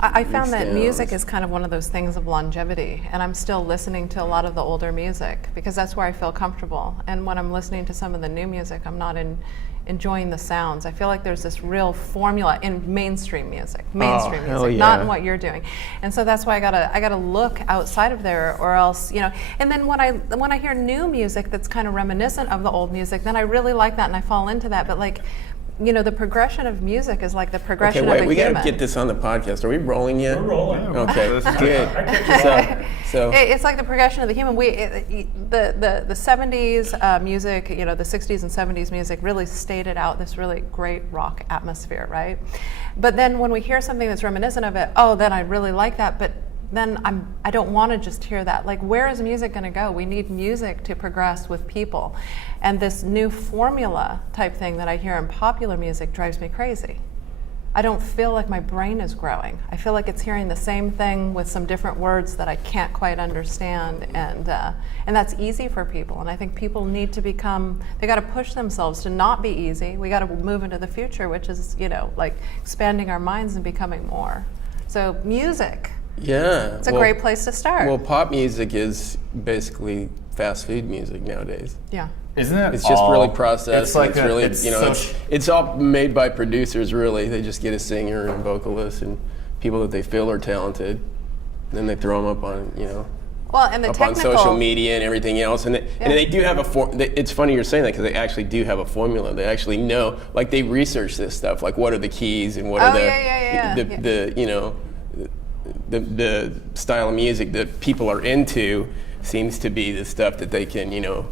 I found that music is kind of one of those things of longevity, and I'm still listening to a lot of the older music because that's where I feel comfortable. And when I'm listening to some of the new music, I'm not enjoying the sounds. I feel like there's this real formula in mainstream music, not in what you're doing. And so that's why I gotta look outside of there, or else, you know. And then when I hear new music that's kind of reminiscent of the old music, then I really like that and I fall into that. But like, you know, the progression of music is like the progression of a human. We gotta get this on the podcast. Are we rolling yet? We're rolling. Okay, good. So it's like the progression of the human. The 70s music, you know, the 60s and 70s music really stated out this really great rock atmosphere, right? But then when we hear something that's reminiscent of it, then I really like that, but then I don't want to just hear that. Like, where is music going to go? We need music to progress with people. And this new formula type thing that I hear in popular music drives me crazy. I don't feel like my brain is growing. I feel like it's hearing the same thing with some different words that I can't quite understand. And that's easy for people. And I think people need to they got to push themselves to not be easy. We got to move into the future, which is, you know, like expanding our minds and becoming more. So music. Yeah. It's a great place to start. Well, pop music is basically fast food music nowadays. Yeah. Isn't it? It's just really processed. It's like it's really, you know, it's all made by producers. Really, they just get a singer and vocalist and people that they feel are talented, and then they throw them up on, you know. Well, and up on social media and everything else, and they do have it's funny you're saying that because they actually do have a formula. They actually know, like they research this stuff, like what are the keys and what are the you know. The style of music that people are into seems to be the stuff that they can, you know,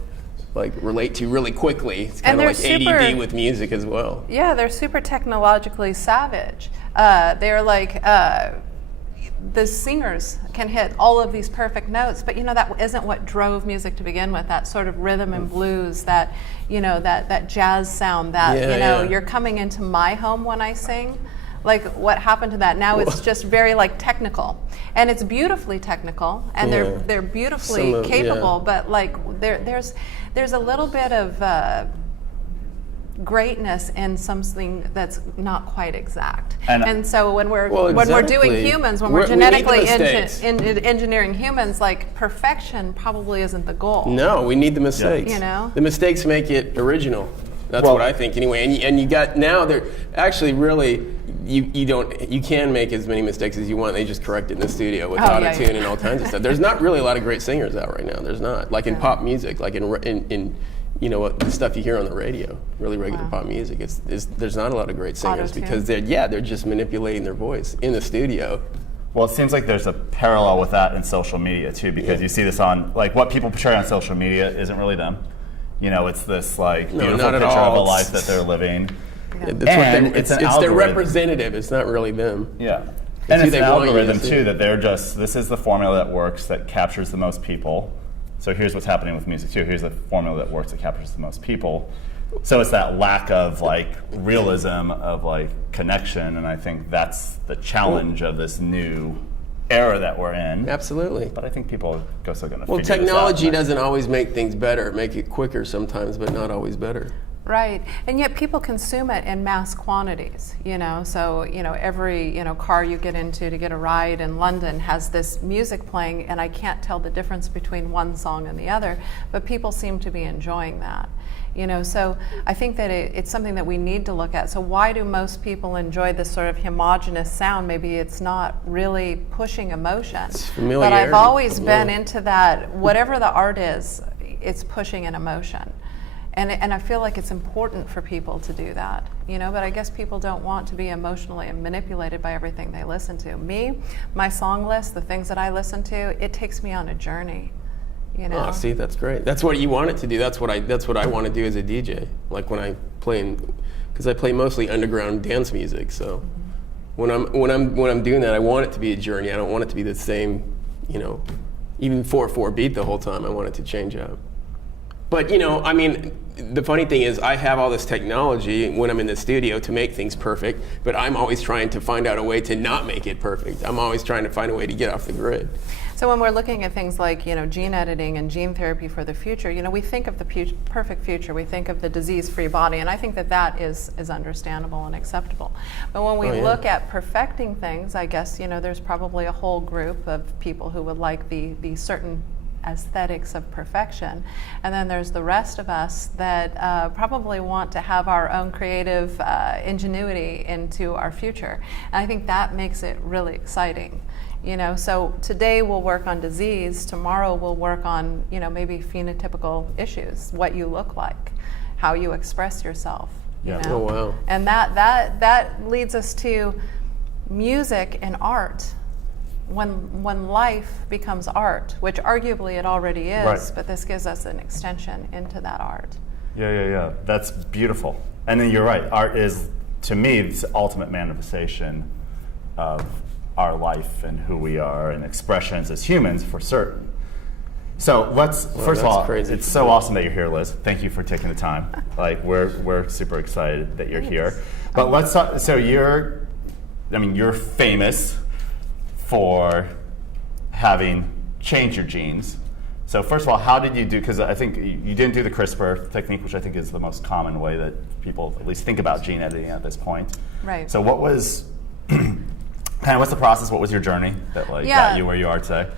like relate to really quickly. It's kind of like ADD with music as well. Yeah, they're super technologically savage. They're like, the singers can hit all of these perfect notes, but you know, that isn't what drove music to begin with, that sort of rhythm and blues, that, you know, that jazz sound, that, you're coming into my home when I sing. Like, what happened to that? Now it's just very like technical, and it's beautifully technical, and they're beautifully capable. But like, there's a little bit of greatness in something that's not quite exact. And so when we're doing humans, when we're genetically engineering humans, like perfection probably isn't the goal. No, we need the mistakes. Yeah. You know, the mistakes make it original. That's what I think anyway. And you got now they're actually really. You can make as many mistakes as you want. They just correct it in the studio with auto-tune and all kinds of stuff. There's not really a lot of great singers out right now. There's not. Like in pop music, like in you know, the stuff you hear on the radio, really regular pop music. There's not a lot of great singers because they're just manipulating their voice in the studio. Well, it seems like there's a parallel with that in social media too, because you see this on, like, what people portray on social media isn't really them. You know, it's this like beautiful picture of a life that they're living. Yeah. It's their representative. It's not really them. Yeah, and it's an algorithm too that this is the formula that works, that captures the most people. So here's what's happening with music too. Here's the formula that works, that captures the most people. So it's that lack of like realism, of like connection, and I think that's the challenge of this new era that we're in. Absolutely. But I think people are going to figure this out. Well, technology doesn't always make things better. Make it quicker sometimes, but not always better. Right, and yet people consume it in mass quantities, you know, so, you know, every, you know, car you get into to get a ride in London has this music playing, and I can't tell the difference between one song and the other, but people seem to be enjoying that, you know, so I think that it's something that we need to look at. So why do most people enjoy this sort of homogenous sound? Maybe it's not really pushing emotion, but I've always been into that, whatever the art is, it's pushing an emotion. And I feel like it's important for people to do that, you know, but I guess people don't want to be emotionally manipulated by everything they listen to. Me, my song list, the things that I listen to, it takes me on a journey, you know. Oh, see, that's great. That's what you want it to do. That's what I want to do as a DJ. Like when I play, because I play mostly underground dance music, so when I'm doing that, I want it to be a journey. I don't want it to be the same, you know, even 4/4 beat the whole time. I want it to change up. But, you know, I mean, the funny thing is I have all this technology when I'm in the studio to make things perfect, but I'm always trying to find out a way to not make it perfect. I'm always trying to find a way to get off the grid. So when we're looking at things like, gene editing and gene therapy for the future, we think of the perfect future. We think of the disease-free body, and I think that is understandable and acceptable. But when we look at perfecting things, I guess, there's probably a whole group of people who would like the certain aesthetics of perfection, and then there's the rest of us that probably want to have our own creative ingenuity into our future, and I think that makes it really exciting. So today we'll work on disease, tomorrow we'll work on maybe phenotypical issues, what you look like, how you express yourself. Oh, wow. And that leads us to music and art. When life becomes art, which arguably it already is, right. But this gives us an extension into that art. Yeah. That's beautiful. And then you're right. Art is, to me, the ultimate manifestation of our life and who we are and expressions as humans, for certain. So first of all, crazy. It's so awesome that you're here, Liz. Thank you for taking the time. We're super excited that you're here. But let's talk. So you're famous for having changed your genes. So first of all, how did you do, because I think you didn't do the CRISPR technique, which I think is the most common way that people at least think about gene editing at this point. Right. So what was, what's the process, what was your journey that got you where you are today?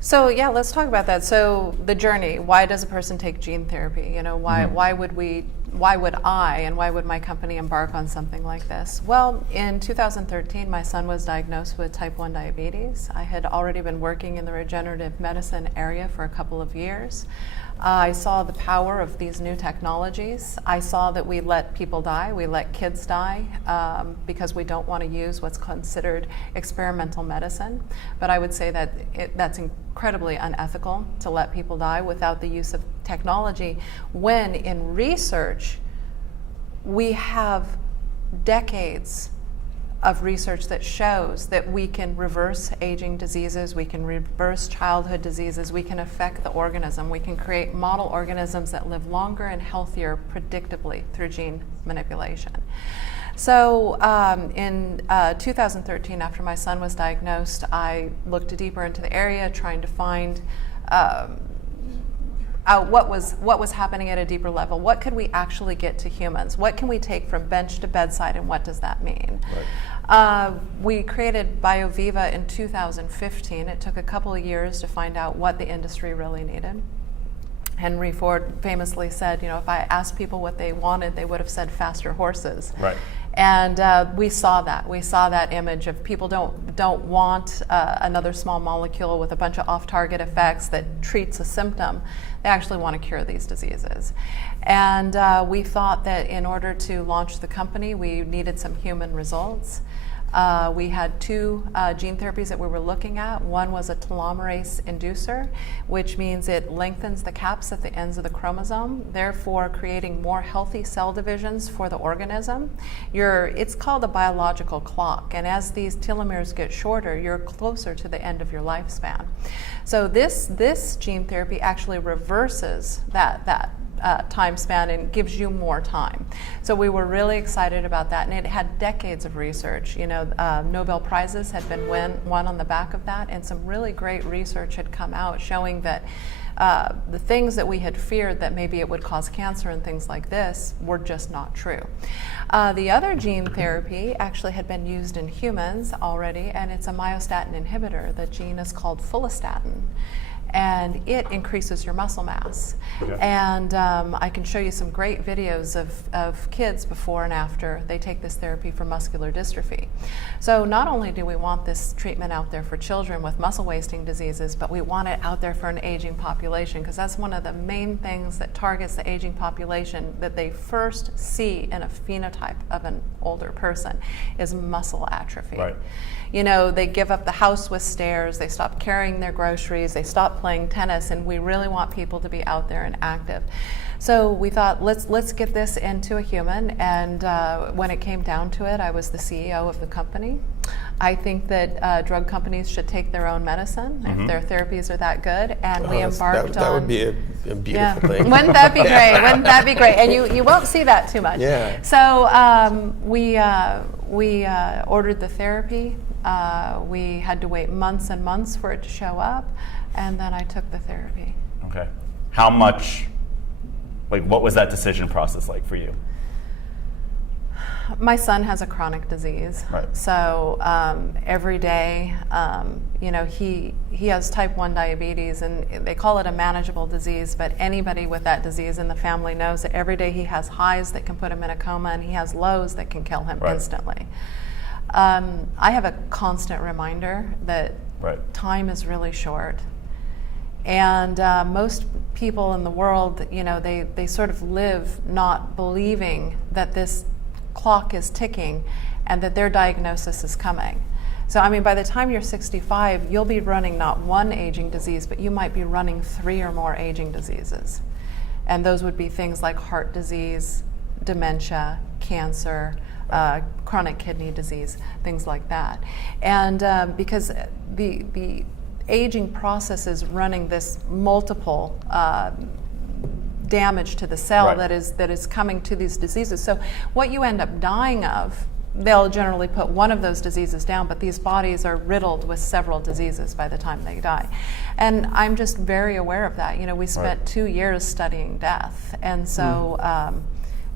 So let's talk about that. So the journey, why does a person take gene therapy? Why would I and why would my company embark on something like this? Well, in 2013, my son was diagnosed with type 1 diabetes. I had already been working in the regenerative medicine area for a couple of years. I saw the power of these new technologies. I saw that we let people die, we let kids die, because we don't want to use what's considered experimental medicine. But I would say that that's incredibly unethical to let people die without the use of technology, when in research we have decades of research that shows that we can reverse aging diseases, we can reverse childhood diseases, we can affect the organism, we can create model organisms that live longer and healthier predictably through gene manipulation. So in 2013, after my son was diagnosed, I looked deeper into the area, trying to find what was happening at a deeper level. What could we actually get to humans? What can we take from bench to bedside, and what does that mean? Right. We created BioViva in 2015. It took a couple of years to find out what the industry really needed. Henry Ford famously said, if I asked people what they wanted, they would have said faster horses. Right. And we saw that. We saw that image of people don't want another small molecule with a bunch of off-target effects that treats a symptom. They actually want to cure these diseases. And we thought that in order to launch the company, we needed some human results. We had two gene therapies that we were looking at. One was a telomerase inducer, which means it lengthens the caps at the ends of the chromosome, therefore creating more healthy cell divisions for the organism. It's called a biological clock, and as these telomeres get shorter, you're closer to the end of your lifespan. So this gene therapy actually reverses that time span and gives you more time. So we were really excited about that, and it had decades of research. Nobel Prizes had been won on the back of that, and some really great research had come out showing that the things that we had feared that maybe it would cause cancer and things like this were just not true. The other gene therapy actually had been used in humans already, and it's a myostatin inhibitor. The gene is called follistatin, and it increases your muscle mass. Okay. And I can show you some great videos of kids before and after they take this therapy for muscular dystrophy. So not only do we want this treatment out there for children with muscle wasting diseases, but we want it out there for an aging population, because that's one of the main things that targets the aging population that they first see in a phenotype of an older person is muscle atrophy. Right. They give up the house with stairs, they stop carrying their groceries, they stop playing tennis, and we really want people to be out there and active. So we thought, let's get this into a human, and when it came down to it, I was the CEO of the company. I think that drug companies should take their own medicine if their therapies are that good, and we embarked on... That would be a beautiful thing. Wouldn't that be great? Wouldn't that be great? And you won't see that too much. Yeah. So we ordered the therapy. We had to wait months and months for it to show up, and then I took the therapy. Okay. How much, what was that decision process like for you? My son has a chronic disease, right. So every day, he has type 1 diabetes, and they call it a manageable disease, but anybody with that disease in the family knows that every day he has highs that can put him in a coma, and he has lows that can kill him instantly. I have a constant reminder that time is really short. And most people in the world, they sort of live not believing that this clock is ticking and that their diagnosis is coming. So, by the time you're 65, you'll be running not one aging disease, but you might be running 3 or more aging diseases. And those would be things like heart disease, dementia, cancer, chronic kidney disease, things like that. And because the aging process is running this multiple damage to the cell that is coming to these diseases. So what you end up dying of, they'll generally put one of those diseases down, but these bodies are riddled with several diseases by the time they die. And I'm just very aware of that. We spent 2 years studying death. And so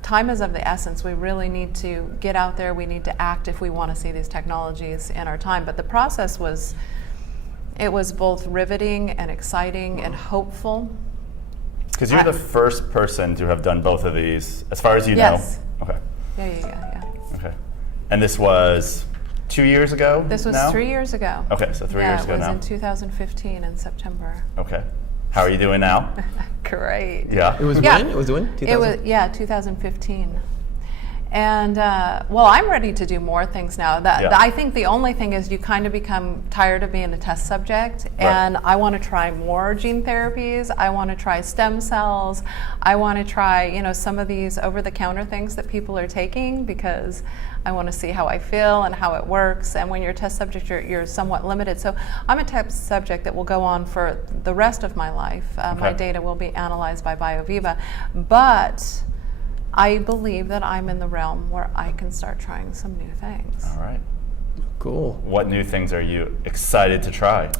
time is of the essence. We really need to get out there. We need to act if we want to see these technologies in our time. But the process was both riveting and exciting and hopeful. Because you're the first person to have done both of these, as far as you know. Okay. Yeah. Okay. And this was 2 years ago? This was 3 years ago. Okay, so 3 years ago now. Yeah, it was in 2015 in September. Okay. How are you doing now? Great. Yeah. It was when? It was when? 2015. And I'm ready to do more things now. I think the only thing is you kind of become tired of being a test subject, and I want to try more gene therapies. I want to try stem cells. I want to try, some of these over-the-counter things that people are taking, because I want to see how I feel and how it works. And when you're a test subject, you're somewhat limited. So I'm a test subject that will go on for the rest of my life. My data will be analyzed by BioViva, but I believe that I'm in the realm where I can start trying some new things. All right. Cool. What new things are you excited to try?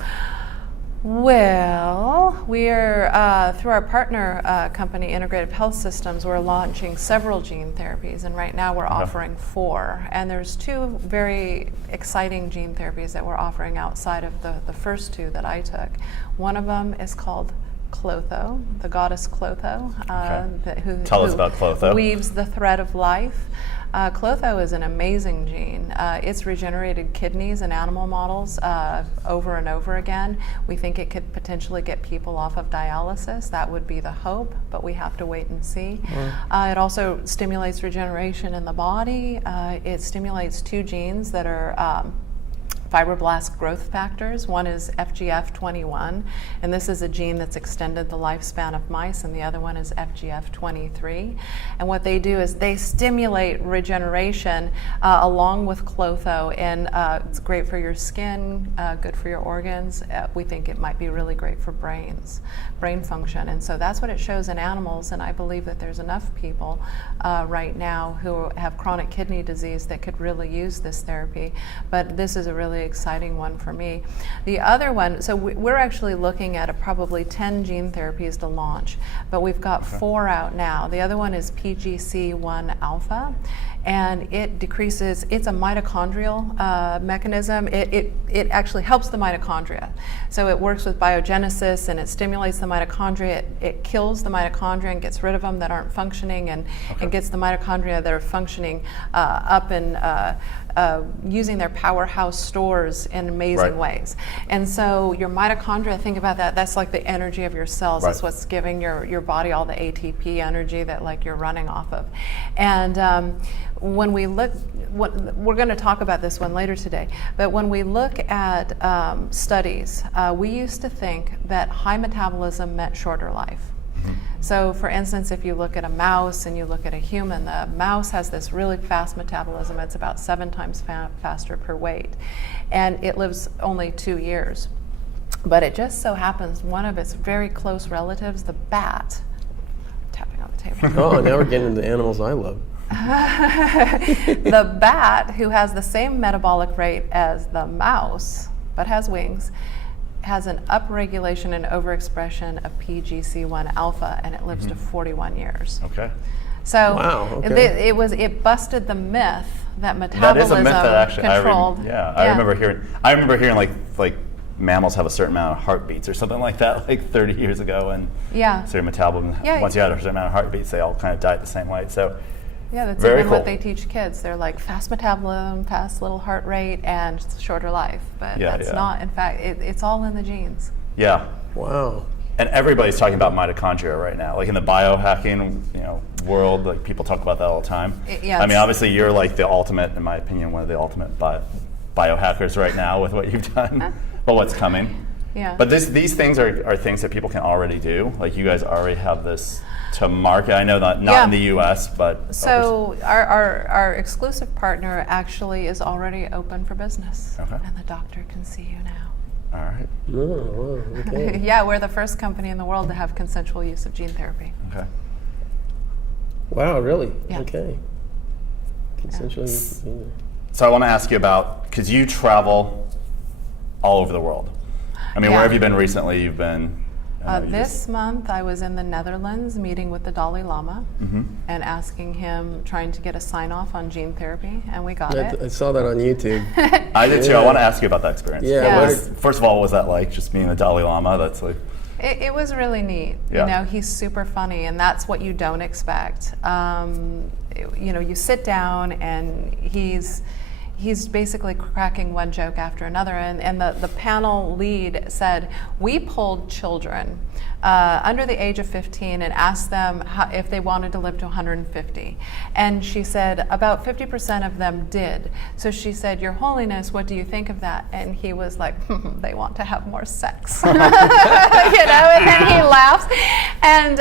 Well, we're, through our partner company, Integrative Health Systems, we're launching several gene therapies, and right now we're offering 4. And there's 2 very exciting gene therapies that we're offering outside of the first 2 that I took. One of them is called Clotho, the goddess Clotho, Tell us about Clotho. Weaves the thread of life. Clotho is an amazing gene. It's regenerated kidneys in animal models over and over again. We think it could potentially get people off of dialysis. That would be the hope, but we have to wait and see. It also stimulates regeneration in the body. It stimulates 2 genes that are fibroblast growth factors. One is FGF21, and this is a gene that's extended the lifespan of mice, and the other one is FGF23. And what they do is they stimulate regeneration along with Clotho, and it's great for your skin, good for your organs. We think it might be really great for brain function. And so that's what it shows in animals, and I believe that there's enough people right now who have chronic kidney disease that could really use this therapy. But this is a really exciting one for me. The other one, so we're actually looking at probably 10 gene therapies to launch, but we've got 4 out now. The other one is PGC1 alpha, and it decreases, it's a mitochondrial mechanism. It actually helps the mitochondria. So it works with biogenesis, and it stimulates the mitochondria. It kills the mitochondria and gets rid of them that aren't functioning, and gets the mitochondria that are functioning up and using their powerhouse stores in amazing ways. And so your mitochondria, think about that, that's like the energy of your cells. That's what's giving your body all the ATP energy that you're running off of. And when we look, we're going to talk about this one later today, but when we look at studies, we used to think that high metabolism meant shorter life. So for instance, if you look at a mouse and you look at a human, the mouse has this really fast metabolism. It's about 7 times faster per weight. And it lives only 2 years. But it just so happens one of its very close relatives, the bat, tapping on the table. Oh, now we're getting into the animals I love. The bat, who has the same metabolic rate as the mouse, but has wings, has an upregulation and overexpression of PGC1 alpha, and it lives to 41 years. Okay. So Wow, okay. it busted the myth that metabolism That is a myth that actually controlled. I remember hearing like mammals have a certain amount of heartbeats or something like that, like 30 years ago, and so your metabolism, once you had a certain amount of heartbeats, they all kind of died the same way. So yeah, that's very even cool. what they teach kids. They're like fast metabolism, fast little heart rate, and shorter life. But that's not, in fact, it's all in the genes. Yeah. Wow. And everybody's talking about mitochondria right now. Like in the biohacking, world, like people talk about that all the time. I mean, obviously you're like the ultimate, in my opinion, one of the ultimate biohackers right now with what you've done, but what's coming. Yeah. But these things are things that people can already do. Like you guys already have this to market. I know that not in the U.S., but so our exclusive partner actually is already open for business, and the doctor can see you now. All right. Oh, okay. Yeah, we're the first company in the world to have consensual use of gene therapy. Okay. Wow, really? Yeah. Okay. Consensual use. So I want to ask you about, because you travel all over the world. I mean, where have you been recently? You've been... This month I was in the Netherlands meeting with the Dalai Lama and asking him, trying to get a sign-off on gene therapy, and we got it. I saw that on YouTube. I did too. I want to ask you about that experience. Yeah. First of all, what was that like, just meeting the Dalai Lama? That's like... It was really neat. Yeah. He's super funny, and that's what you don't expect. You sit down, and he's basically cracking one joke after another, and the panel lead said, we polled children under the age of 15 and asked them if they wanted to live to 150, and she said about 50% of them did. So she said, Your Holiness, what do you think of that? And he was like, they want to have more sex. And then he laughs, and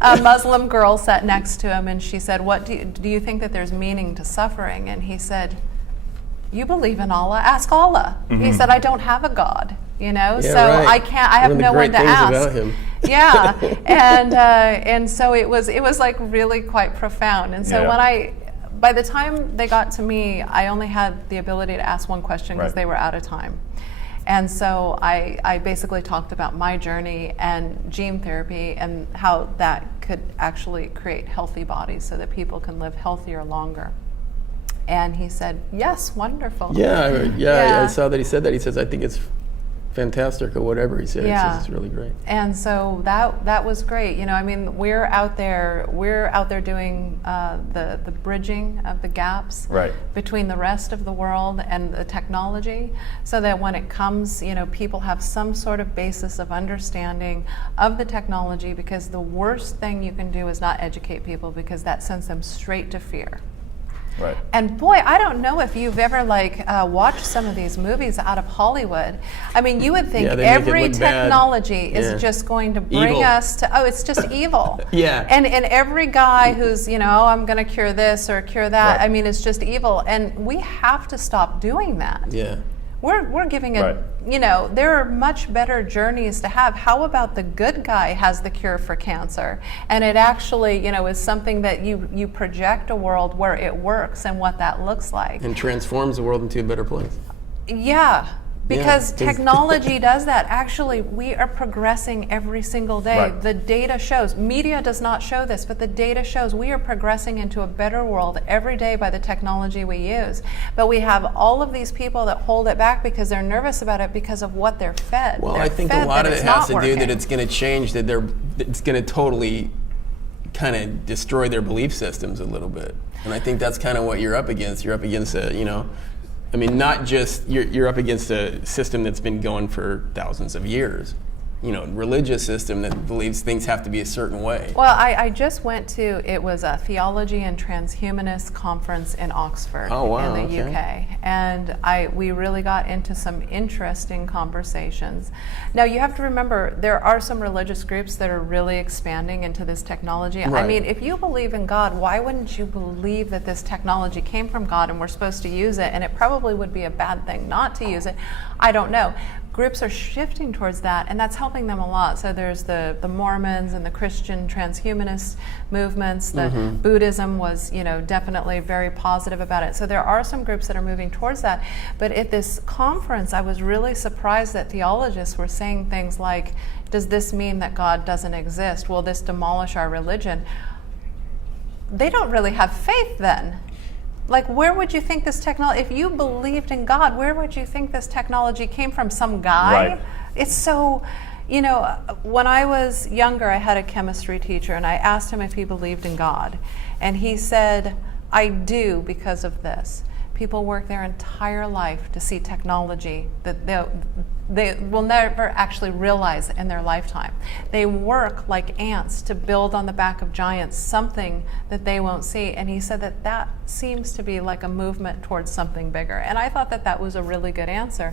a Muslim girl sat next to him, and she said, what do you think that there's meaning to suffering? And he said, you believe in Allah, ask Allah. He said, I don't have a God, so I can't, I have no one to ask. About him. Yeah, and so it was like really quite profound. And so by the time they got to me, I only had the ability to ask one question because they were out of time. And so I basically talked about my journey and gene therapy and how that could actually create healthy bodies so that people can live healthier longer. And he said, yes, wonderful. Yeah, I saw that he said that. He says, I think it's fantastic, or whatever he said. Yeah. He says it's really great. And so that was great. We're out there doing the bridging of the gaps between the rest of the world and the technology, so that when it comes, people have some sort of basis of understanding of the technology, because the worst thing you can do is not educate people, because that sends them straight to fear. Right. And boy, I don't know if you've ever watched some of these movies out of Hollywood. I mean, you would think every technology is just going to bring us to, it's just evil. And every guy who's, I'm going to cure this or cure that, I mean, it's just evil. And we have to stop doing that. Yeah. We're giving there are much better journeys to have. How about the good guy has the cure for cancer, and it actually, is something that you project a world where it works and what that looks like. And transforms the world into a better place. Yeah. Because technology does that. Actually, we are progressing every single day. The data shows, media does not show this, but the data shows we are progressing into a better world every day by the technology we use. But we have all of these people that hold it back because they're nervous about it because of what they're fed. Well, I think a lot of it has to do that it's going to change, that it's going to totally kind of destroy their belief systems a little bit. And I think that's kind of what you're up against. You're up against I mean, not just, you're up against a system that's been going for thousands of years. Religious system that believes things have to be a certain way. Well, I just went to, it was a Theology and Transhumanist conference in Oxford in the UK. And we really got into some interesting conversations. Now, you have to remember, there are some religious groups that are really expanding into this technology. I mean, if you believe in God, why wouldn't you believe that this technology came from God and we're supposed to use it? And it probably would be a bad thing not to use it. I don't know. groups are shifting towards that, and that's helping them a lot. So there's the Mormons and the Christian transhumanist movements. The Buddhism was, definitely very positive about it. So there are some groups that are moving towards that. But at this conference, I was really surprised that theologists were saying things like, does this mean that God doesn't exist? Will this demolish our religion? They don't really have faith then. Like, where would you think this technology, if you believed in God, where would you think this technology came from? Some guy? Right. It's so, when I was younger, I had a chemistry teacher, and I asked him if he believed in God. And he said, I do, because of this. People work their entire life to see technology that they will never actually realize in their lifetime. They work like ants to build on the back of giants something that they won't see. And he said that seems to be like a movement towards something bigger. And I thought that was a really good answer.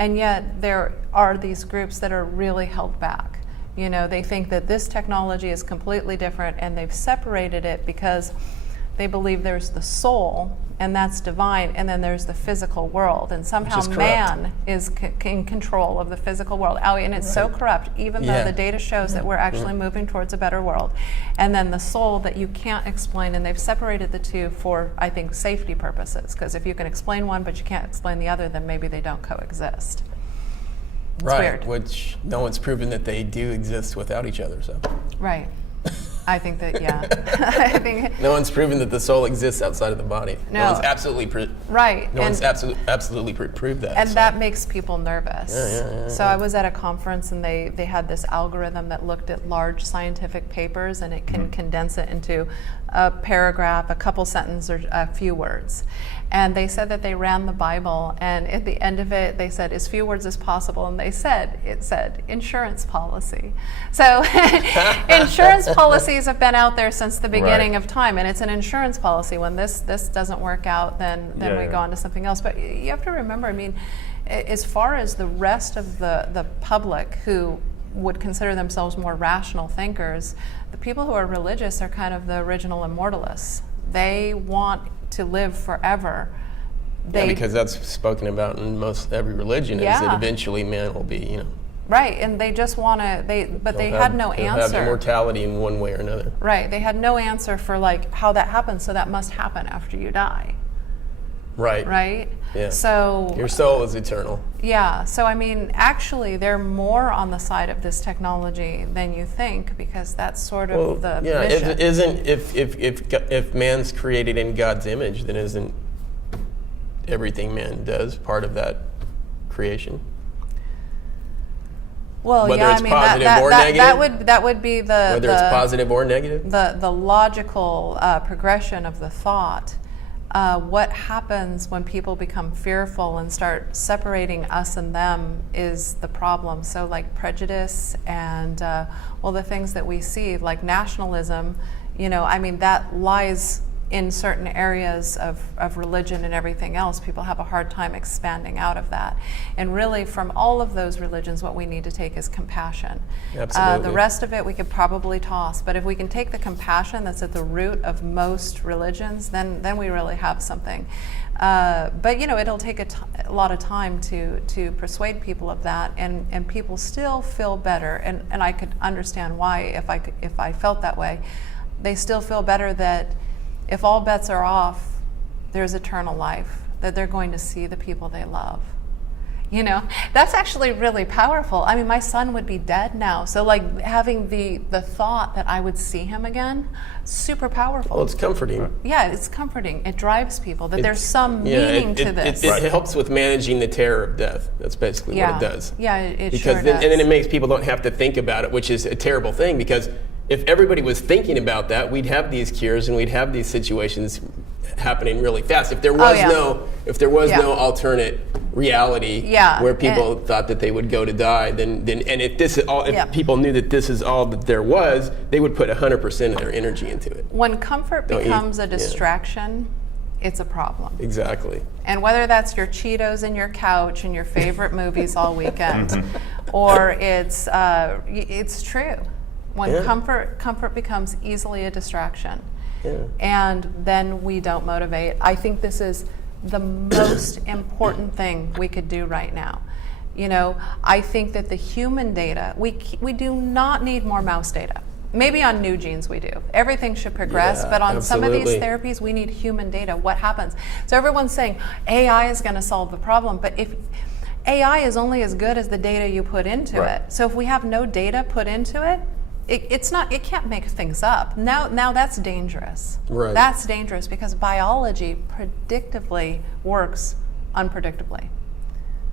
And yet there are these groups that are really held back. They think that this technology is completely different, and they've separated it because they believe there's the soul, and that's divine, and then there's the physical world, and somehow man is in control of the physical world. And it's so corrupt, even though the data shows that we're actually moving towards a better world. And then the soul that you can't explain, and they've separated the two for, I think, safety purposes, because if you can explain one but you can't explain the other, then maybe they don't coexist. It's weird. Which no one's proven that they do exist without each other. So. Right. I think that, I think no one's proven that the soul exists outside of the body. No one's absolutely right. No one's absolutely proved that. And that makes people nervous. So I was at a conference, and they had this algorithm that looked at large scientific papers, and it can condense it into a paragraph, a couple sentences, or a few words. And they said that they ran the Bible, and at the end of it, they said as few words as possible, and it said insurance policy. So insurance policies have been out there since the beginning of time, and it's an insurance policy. When this doesn't work out, then we go on to something else. But you have to remember, as far as the rest of the public who would consider themselves more rational thinkers, the people who are religious are kind of the original immortalists. They want to live forever. Because that's spoken about in most every religion, is that eventually man will be, Right, and they just want to, they had no answer. Have immortality in one way or another. Right, they had no answer for how that happens, so that must happen after you die. Right. Right? Yeah. So your soul is eternal. Yeah. So actually they're more on the side of this technology than you think, because that's sort of the mission. If man's created in God's image, then isn't everything man does part of that creation? Well, whether it's positive or negative. That would be whether it's positive or negative. The logical progression of the thought. What happens when people become fearful and start separating us and them is the problem. So like prejudice and the things that we see, like nationalism, that lies in certain areas of religion and everything else. People have a hard time expanding out of that. And really, from all of those religions, what we need to take is compassion. Absolutely. The rest of it we could probably toss. But if we can take the compassion that's at the root of most religions, then we really have something. But it'll take a lot of time to persuade people of that, and people still feel better. And I could understand why, if I felt that way. They still feel better that if all bets are off, there's eternal life, that they're going to see the people they love. That's actually really powerful. My son would be dead now. So having the thought that I would see him again, super powerful. Well, it's comforting. Yeah, it's comforting. It drives people, that there's some meaning to this. It helps with managing the terror of death. That's basically what it does. Yeah, it because sure does. And then it makes people don't have to think about it, which is a terrible thing, because if everybody was thinking about that, we'd have these cures and we'd have these situations happening really fast. If there was no alternate reality where people thought that they would go to die, then if people knew that this is all that there was, they would put 100% of their energy into it. When comfort becomes a distraction, it's a problem. Exactly. And whether that's your Cheetos and your couch and your favorite movies all weekend, or it's true. When comfort becomes easily a distraction, and then we don't motivate. I think this is the most important thing we could do right now. I think that the human data, we do not need more mouse data. Maybe on new genes we do. Everything should progress, but on some of these therapies, we need human data. What happens? So everyone's saying AI is going to solve the problem, but if AI is only as good as the data you put into it. So if we have no data put into it, it can't make things up. Now that's dangerous. Right. That's dangerous because biology predictively works unpredictably.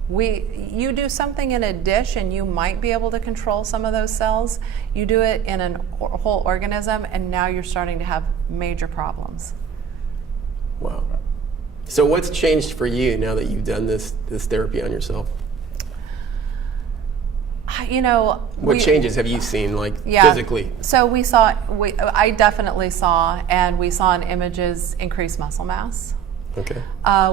You do something in a dish and you might be able to control some of those cells. You do it in a whole organism and now you're starting to have major problems. Wow. So what's changed for you now that you've done this therapy on yourself? What changes have you seen, physically? So I definitely saw, and we saw in images, increased muscle mass. Okay.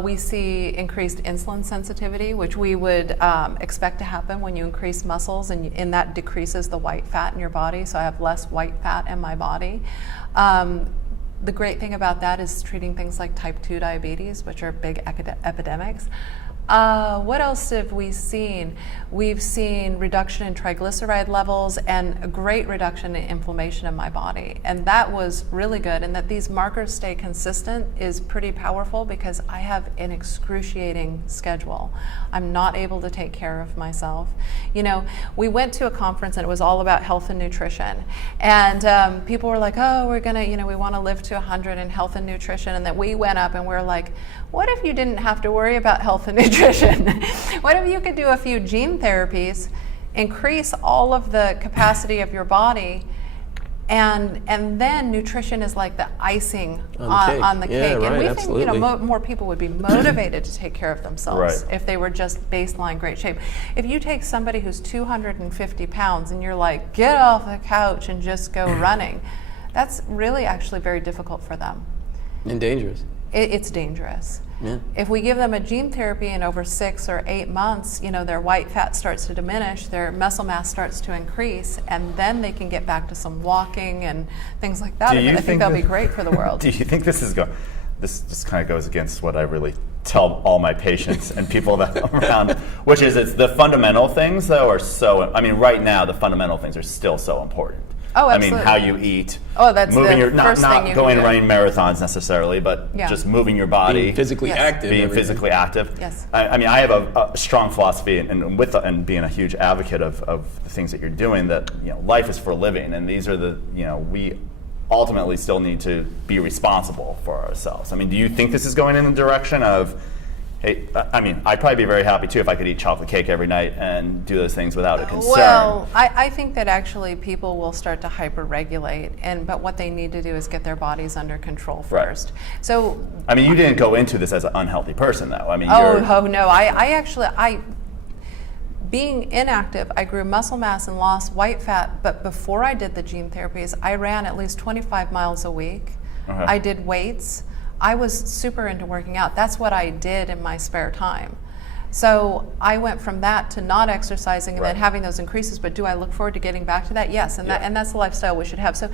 We see increased insulin sensitivity, which we would expect to happen when you increase muscles, and that decreases the white fat in your body. So I have less white fat in my body. The great thing about that is treating things like type 2 diabetes, which are big epidemics. What else have we seen? We've seen reduction in triglyceride levels and a great reduction in inflammation in my body. And that was really good. And that these markers stay consistent is pretty powerful because I have an excruciating schedule. I'm not able to take care of myself. We went to a conference and it was all about health and nutrition. And people were like, oh, we're going to, we want to live to 100 in health and nutrition. And then we went up and we're like, what if you didn't have to worry about health and nutrition? What if you could do a few gene therapies, increase all of the capacity of your body, and then nutrition is like the icing on the cake. Yeah, and we absolutely. think more people would be motivated to take care of themselves if they were just baseline great shape. If you take somebody who's 250 pounds and you're like, get off the couch and just go running, that's really actually very difficult for them. And dangerous. It's dangerous. Yeah. If we give them a gene therapy and over 6 or 8 months, their white fat starts to diminish, their muscle mass starts to increase, and then they can get back to some walking and things like that. I think that'll be great for the world. Do you think this just kind of goes against what I really tell all my patients and people that I'm around, which is it's the fundamental things though are right now the fundamental things are still so important. Oh, absolutely. How you eat. Oh, that's moving the first thing not you going can do. running marathons necessarily, but just moving your body. Being physically active. Being physically active. Yes. I have a strong philosophy, and being a huge advocate of the things that you're doing, that life is for living, and these are we ultimately still need to be responsible for ourselves. Do you think this is going in the direction of, hey, I'd probably be very happy too if I could eat chocolate cake every night and do those things without a concern. Well, I think that actually people will start to hyper-regulate, but what they need to do is get their bodies under control first. Right. So, you didn't go into this as an unhealthy person, though. No, I being inactive, I grew muscle mass and lost white fat, but before I did the gene therapies, I ran at least 25 miles a week. Uh-huh. I did weights. I was super into working out. That's what I did in my spare time. So I went from that to not exercising and then having those increases. But do I look forward to getting back to that? Yes, and that's the lifestyle we should have. So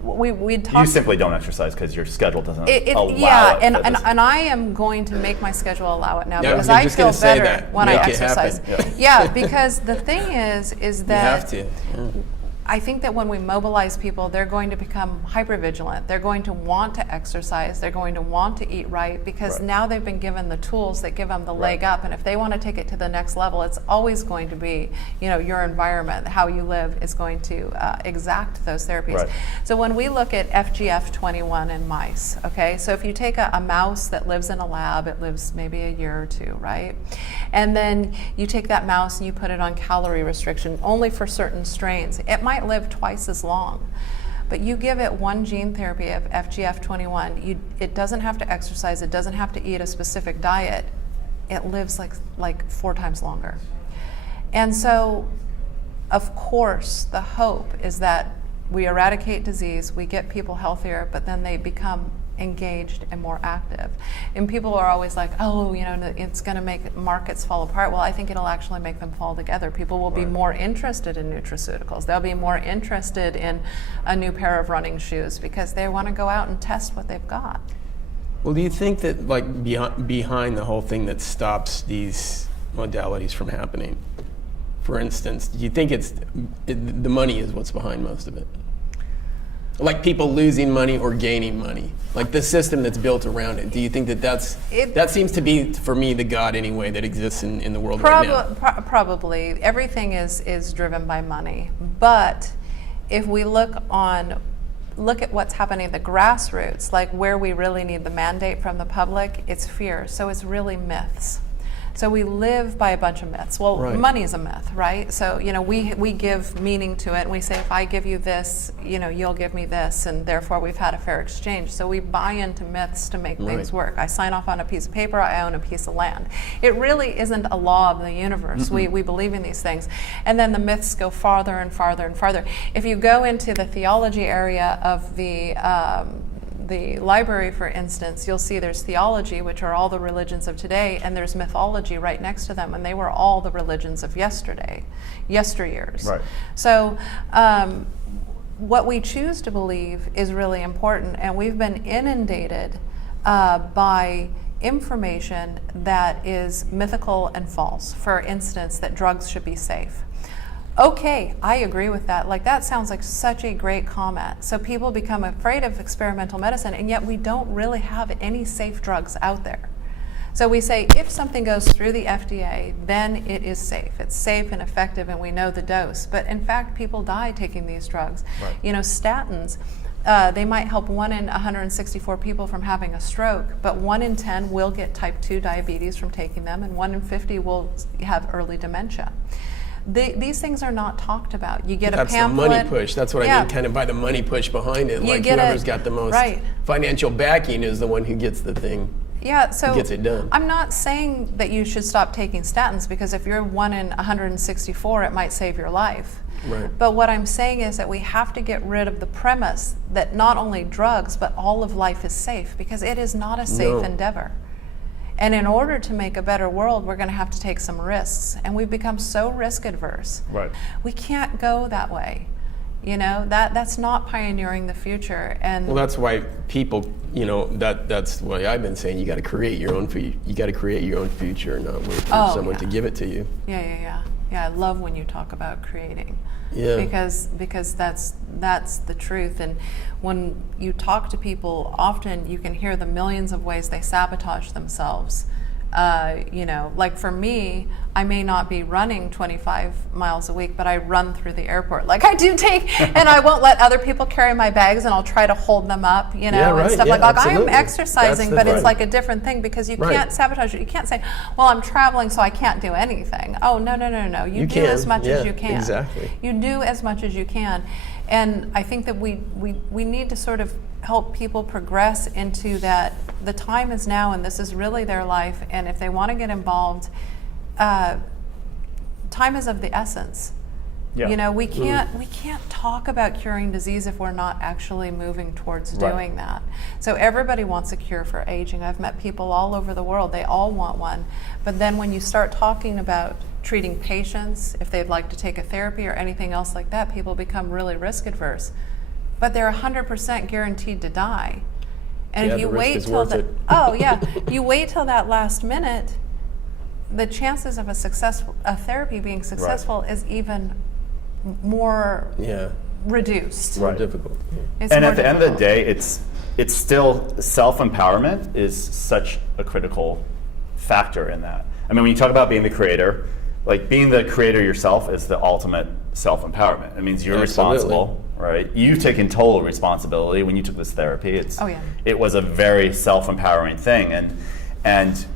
we talked. You simply don't exercise because your schedule doesn't allow it. Yeah, and I am going to make my schedule allow it now because I feel better when I exercise. Yeah, because the thing is that you have to. I think that when we mobilize people, they're going to become hypervigilant. They're going to want to exercise. They're going to want to eat right because now they've been given the tools that give them the leg up. And if they want to take it to the next level, it's always going to be, your environment, how you live is going to exact those therapies. Right. So when we look at FGF21 in mice, okay, so if you take a mouse that lives in a lab, it lives maybe a year or two, right? And then you take that mouse and you put it on calorie restriction only for certain strains. It might live twice as long. But you give it one gene therapy of FGF21, it doesn't have to exercise, it doesn't have to eat a specific diet. It lives like 4 times longer. And so, of course, the hope is that we eradicate disease, we get people healthier, but then they become engaged and more active. And people are always like, it's going to make markets fall apart. Well, I think it'll actually make them fall together. People will be more interested in nutraceuticals. They'll be more interested in a new pair of running shoes because they want to go out and test what they've got. Well, do you think that behind the whole thing that stops these modalities from happening? For instance, do you think the money is what's behind most of it? Like people losing money or gaining money, like the system that's built around it. Do you think that seems to be, for me, the God anyway that exists in the world right now? Probably. Everything is driven by money. But if we look at what's happening at the grassroots, like where we really need the mandate from the public, it's fear. So it's really myths. So we live by a bunch of myths. Well, right. Money is a myth, right? So, we give meaning to it, and we say, if I give you this, you'll give me this, and therefore we've had a fair exchange. So we buy into myths to make things work. I sign off on a piece of paper, I own a piece of land. It really isn't a law of the universe. We believe in these things. And then the myths go farther and farther and farther. If you go into the theology area of the library, for instance, you'll see there's theology, which are all the religions of today, and there's mythology right next to them, and they were all the religions of yesteryears. Right. So what we choose to believe is really important, and we've been inundated by information that is mythical and false. For instance, that drugs should be safe. Okay, I agree with that. Like, that sounds like such a great comment. So people become afraid of experimental medicine, and yet we don't really have any safe drugs out there. So we say if something goes through the FDA, then it is safe. It's safe and effective, and we know the dose. But in fact, people die taking these drugs. Right. Statins, they might help 1 in 164 people from having a stroke, but 1 in 10 will get type 2 diabetes from taking them, and 1 in 50 will have early dementia. These things are not talked about. You get a pamphlet. That's the money push. That's what I mean, kind of by the money push behind it. Like whoever's got the most financial backing is the one who gets the thing. Yeah, so gets it done. I'm not saying that you should stop taking statins, because if you're 1 in 164, it might save your life. Right. But what I'm saying is that we have to get rid of the premise that not only drugs, but all of life is safe, because it is not a safe endeavor. And in order to make a better world, we're going to have to take some risks. And we've become so risk adverse. Right. We can't go that way. That's not pioneering the future. And well, that's why people, that's why I've been saying you got to create your own future. You got to create your own future, not wait for someone to give it to you. Yeah. I love when you talk about creating. Yeah. Because that's the truth. And when you talk to people, often you can hear the millions of ways they sabotage themselves. Like for me, I may not be running 25 miles a week, but I run through the airport. Like I do and I won't let other people carry my bags, and I'll try to hold them up, and stuff like that. I am exercising, but it's like a different thing, because you can't sabotage it. You can't say, well, I'm traveling, so I can't do anything. Oh, no. You do as much as you can. Exactly. You do as much as you can. And I think that we need to sort of help people progress into that the time is now, and this is really their life, and if they want to get involved, time is of the essence. Yeah. We can't talk about curing disease if we're not actually moving towards doing that. So everybody wants a cure for aging. I've met people all over the world, they all want one. But then when you start talking about treating patients, if they'd like to take a therapy or anything else like that, people become really risk adverse. But they're 100% guaranteed to die. And if you wait till you wait till that last minute, the chances of a therapy being successful is even more reduced. More difficult. And at the end of the day, it's still self-empowerment is such a critical factor in that. I mean, when you talk about being the creator, like being the creator yourself is the ultimate self-empowerment. It means you're responsible, right? You've taken total responsibility when you took this therapy. It was a very self-empowering thing, and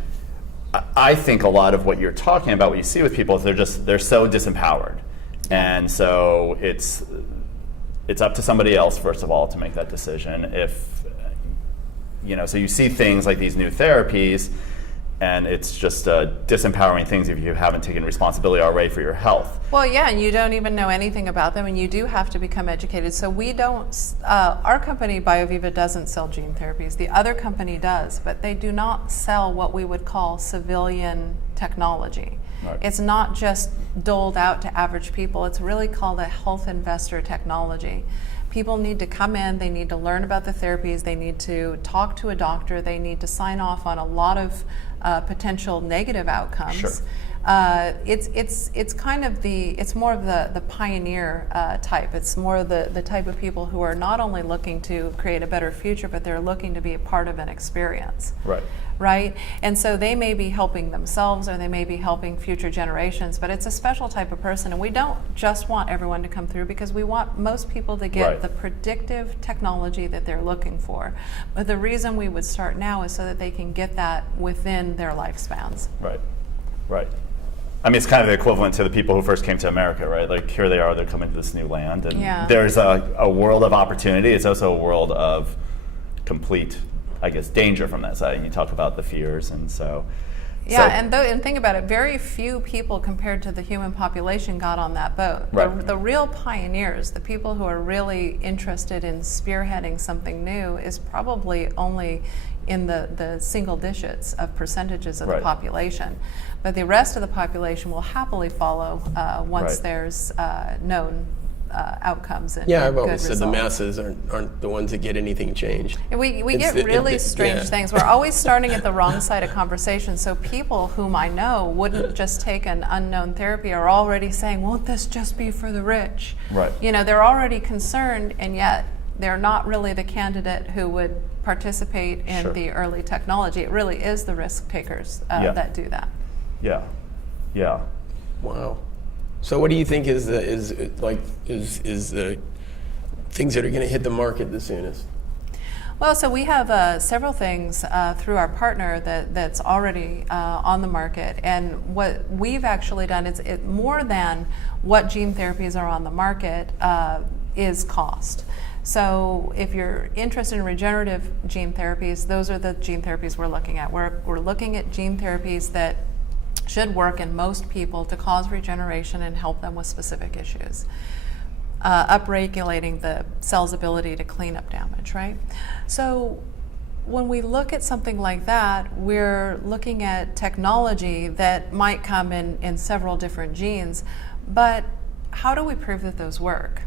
I think a lot of what you're talking about, what you see with people, is they're so disempowered, and so it's up to somebody else first of all to make that decision. So you see things like these new therapies, and it's just disempowering things if you haven't taken responsibility already for your health. Well, yeah, and you don't even know anything about them, and you do have to become educated. So we don't, our company, BioViva, doesn't sell gene therapies. The other company does, but they do not sell what we would call civilian technology. Right. It's not just doled out to average people. It's really called a health investor technology. People need to come in, they need to learn about the therapies, they need to talk to a doctor, they need to sign off on a lot of potential negative outcomes. Sure. It's kind of it's more of the pioneer type. It's more the type of people who are not only looking to create a better future, but they're looking to be a part of an experience. Right. Right? And so they may be helping themselves or they may be helping future generations, but it's a special type of person. And we don't just want everyone to come through because we want most people to get right. the predictive technology that they're looking for. But the reason we would start now is so that they can get that within their lifespans. Right. Right. I mean, it's kind of the equivalent to the people who first came to America, right? Like, here they are, they're coming to this new land. And there's a world of opportunity. It's also a world of complete, I guess, danger from that side. And you talk about the fears, and so. Yeah, and think about it, very few people compared to the human population got on that boat. Right. The real pioneers, the people who are really interested in spearheading something new is probably only in the single digits of percentages of right. the population. But the rest of the population will happily follow once right. there's known outcomes and I've good always said results. the masses aren't the ones that get anything changed. And we get really strange things. We're always starting at the wrong side of conversation. So people whom I know wouldn't just take an unknown therapy are already saying, won't this just be for the rich? Right. You know, they're already concerned, and yet they're not really the candidate who would participate in Sure. the early technology. It really is the risk takers that do that. Yeah. Yeah. Wow. So what do you think is the things that are going to hit the market the soonest? Well, so we have several things through our partner that's already on the market, and what we've actually done is more than what gene therapies are on the market is cost. So if you're interested in regenerative gene therapies, those are the gene therapies we're looking at. We're looking at gene therapies that should work in most people to cause regeneration and help them with specific issues. Upregulating the cell's ability to clean up damage, right? So when we look at something like that, we're looking at technology that might come in several different genes, but how do we prove that those work?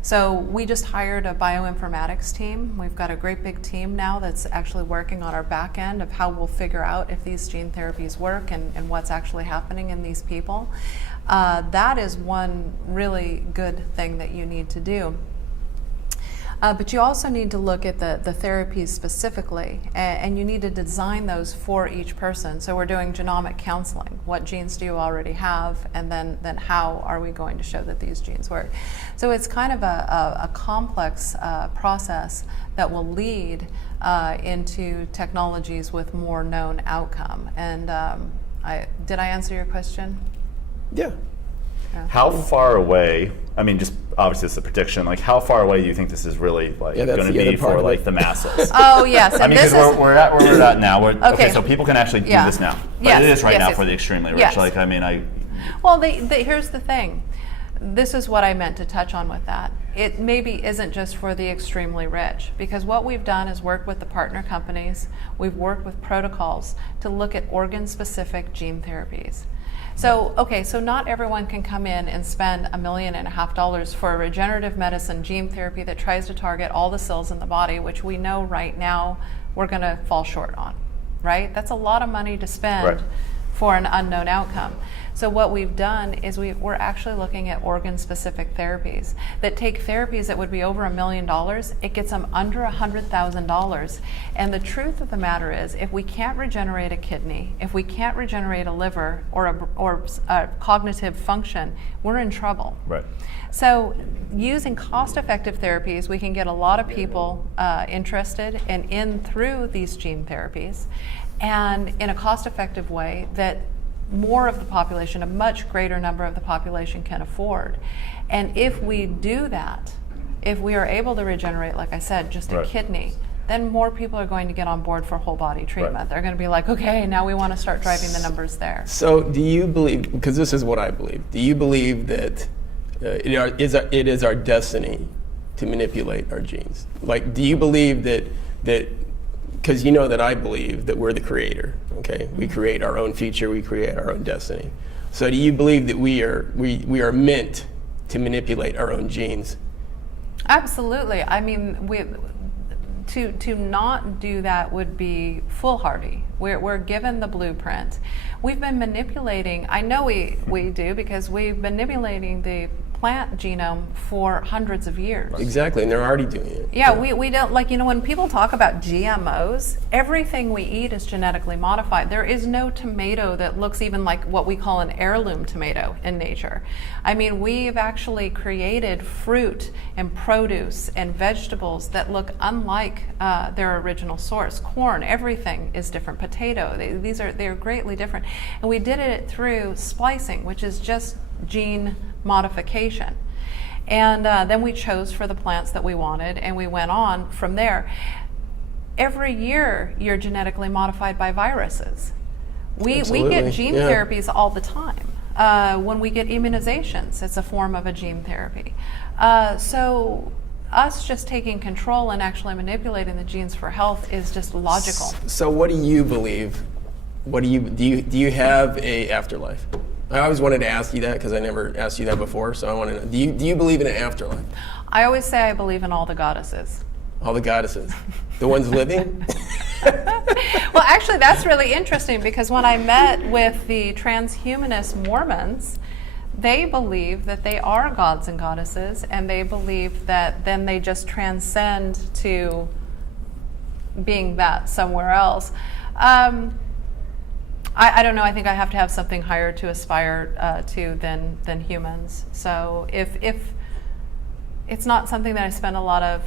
So we just hired a bioinformatics team. We've got a great big team now that's actually working on our back end of how we'll figure out if these gene therapies work and what's actually happening in these people. That is one really good thing that you need to do. But you also need to look at the therapies specifically, and you need to design those for each person. So we're doing genomic counseling. What genes do you already have, and then how are we going to show that these genes work? So it's kind of a complex process that will lead into technologies with more known outcome. And did I answer your question? Yeah. How far away, I mean, just obviously it's a prediction, like how far away do you think this is really like going to be for like the masses? Oh, yes. And I mean, because we're at where we're at now. Okay, so people can actually do this now. But yes, it is right now yes. for the extremely rich. Yes. Like, I mean, Well, here's the thing. This is what I meant to touch on with that. It maybe isn't just for the extremely rich, because what we've done is work with the partner companies. We've worked with protocols to look at organ-specific gene therapies. So, okay, so not everyone can come in and spend $1.5 million for a regenerative medicine gene therapy that tries to target all the cells in the body, which we know right now we're going to fall short on, right? That's a lot of money to spend for an unknown outcome. So what we've done is we're actually looking at organ-specific therapies that take therapies that would be over $1 million, it gets them under $100,000. And the truth of the matter is, if we can't regenerate a kidney, if we can't regenerate a liver or a cognitive function, we're in trouble. Right. So using cost-effective therapies, we can get a lot of people interested and in through these gene therapies, and in a cost-effective way that more of the population, a much greater number of the population can afford. And if we do that, if we are able to regenerate, like I said, just a kidney, then more people are going to get on board for whole body treatment. Right. They're going to be like, okay, now we want to start driving the numbers there. So do you believe, because this is what I believe, do you believe that it is our destiny to manipulate our genes? Like, do you believe that because you know that I believe that we're the creator, okay? We create our own future, we create our own destiny. So do you believe that we are meant to manipulate our own genes? Absolutely. I mean, to not do that would be foolhardy. We're given the blueprint. We've been manipulating, I know we do, because we've been manipulating the plant genome for hundreds of years. Exactly, and they're already doing it. Yeah, we don't, like, when people talk about GMOs, everything we eat is genetically modified. There is no tomato that looks even like what we call an heirloom tomato in nature. I mean, we've actually created fruit and produce and vegetables that look unlike their original source. Corn, everything is different. Potato, they're greatly different. And we did it through splicing, which is just gene modification. And then we chose for the plants that we wanted, and we went on from there. Every year, you're genetically modified by viruses. We get gene therapies all the time. When we get immunizations, it's a form of a gene therapy. So us just taking control and actually manipulating the genes for health is just logical. So what do you believe? What do you have a afterlife? I always wanted to ask you that because I never asked you that before, so I want to know, do you believe in an afterlife? I always say I believe in all the goddesses. All the goddesses? The ones living? Well, actually, that's really interesting, because when I met with the transhumanist Mormons, they believe that they are gods and goddesses, and they believe that then they just transcend to being that somewhere else. I don't know. I think I have to have something higher to aspire to than humans. So if it's not something that I spend a lot of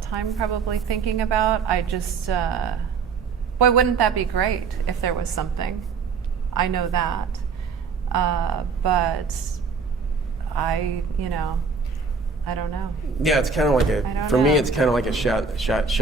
time probably thinking about, I just, boy, wouldn't that be great if there was something? I know that, but I don't know. Yeah, it's kind of like for me, it's kind of like a shot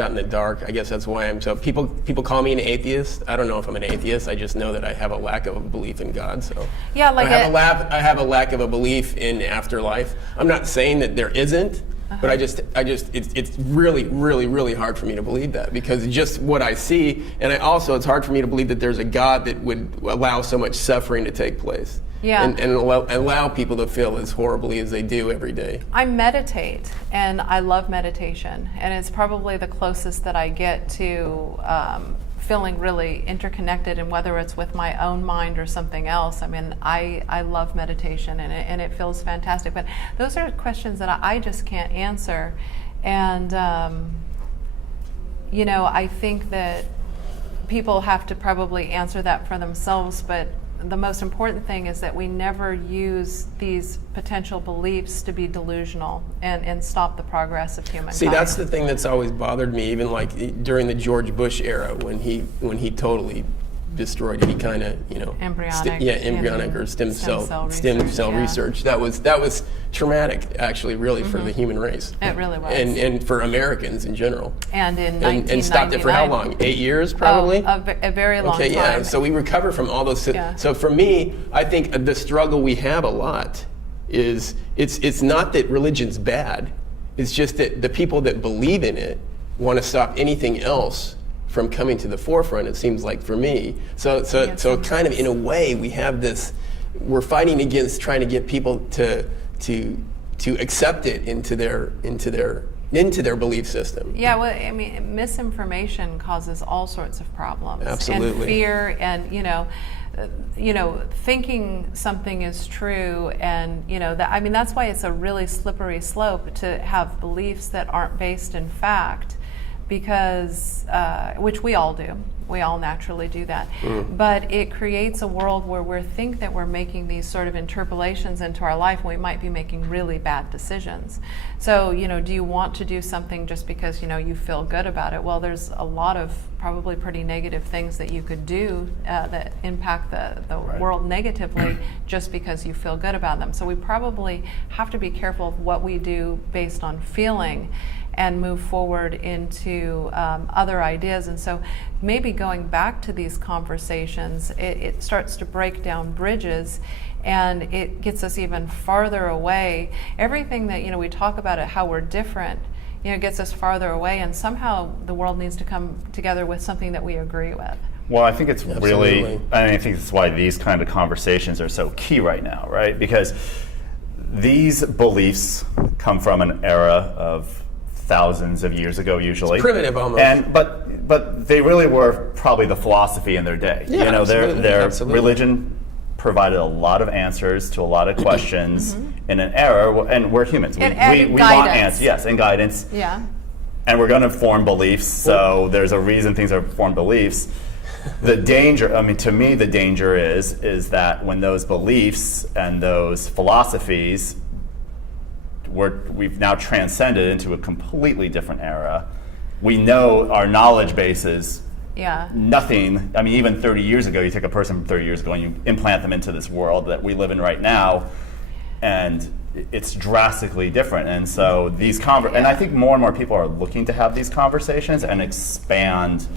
in the dark. I guess that's why I'm so, people call me an atheist. I don't know if I'm an atheist. I just know that I have a lack of a belief in God. So yeah, like I have a lack of a belief in afterlife. I'm not saying that there isn't, but I just it's really, really, really hard for me to believe that, because just what I see, and it's hard for me to believe that there's a God that would allow so much suffering to take place. Yeah. And allow people to feel as horribly as they do every day. I meditate, and I love meditation, and it's probably the closest that I get to feeling really interconnected, and whether it's with my own mind or something else. I mean, I love meditation, and it feels fantastic. But those are questions that I just can't answer. And, I think that people have to probably answer that for themselves, but the most important thing is that we never use these potential beliefs to be delusional and stop the progress of humankind. See, that's the thing that's always bothered me, even like during the George Bush era, when he totally destroyed it. He kind of, embryonic or stem cell research. That was traumatic, actually, really, for the human race. It really was. And for Americans in general. And in 1999. And stopped it for how long? 8 years, probably? A very long time. Okay, yeah. So we recover from all those. Yeah. So for me, I think the struggle we have a lot is it's not that religion's bad. It's just that the people that believe in it want to stop anything else from coming to the forefront, it seems like, for me. So kind of in a way, we have this, we're fighting against trying to get people to accept it into their belief system. Yeah, well, I mean, misinformation causes all sorts of problems. Absolutely. And fear, and thinking something is true, and that's why it's a really slippery slope to have beliefs that aren't based in fact. Because, which we all do. We all naturally do that. But it creates a world where we think that we're making these sort of interpolations into our life, and we might be making really bad decisions. So, do you want to do something just because, you feel good about it? Well, there's a lot of probably pretty negative things that you could do that impact the world negatively just because you feel good about them. So we probably have to be careful of what we do based on feeling and move forward into other ideas. And so maybe going back to these conversations, it starts to break down bridges, and it gets us even farther away. Everything that we talk about how we're different, gets us farther away, and somehow the world needs to come together with something that we agree with. Well, I think it's really, I think that's why these kind of conversations are so key right now, right? Because these beliefs come from an era of thousands of years ago, usually. It's primitive almost. And but they really were probably the philosophy in their day. Yeah, you know, their absolutely. religion provided a lot of answers to a lot of questions in an era, and we're humans. We want answers, yes, and guidance. Yeah. And we're going to form beliefs, so there's a reason things are formed beliefs. The danger, I mean, to me, the danger is that when those beliefs and those philosophies, we've now transcended into a completely different era. We know our knowledge base is nothing. I mean, even 30 years ago, you take a person from 30 years ago and you implant them into this world that we live in right now, and it's drastically different. And so these and I think more and more people are looking to have these conversations and expand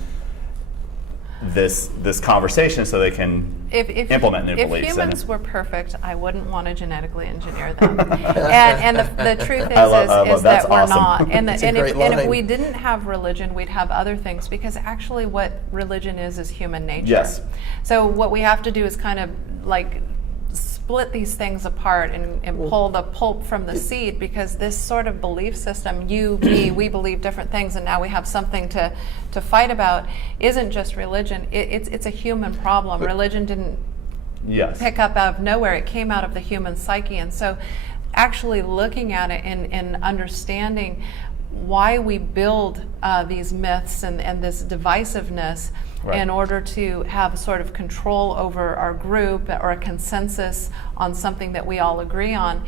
this conversation so they can implement new beliefs. If humans were perfect, I wouldn't want to genetically engineer them. and the truth is that we're not. And if we didn't have religion, we'd have other things, because actually what religion is human nature. Yes. So what we have to do is kind of like split these things apart and pull the pulp from the seed, because this sort of belief system, you, me, we believe different things, and now we have something to fight about, isn't just religion. It's a human problem. Religion didn't pick up out of nowhere. It came out of the human psyche. And so actually looking at it and understanding why we build these myths and this divisiveness in order to have sort of control over our group or a consensus on something that we all agree on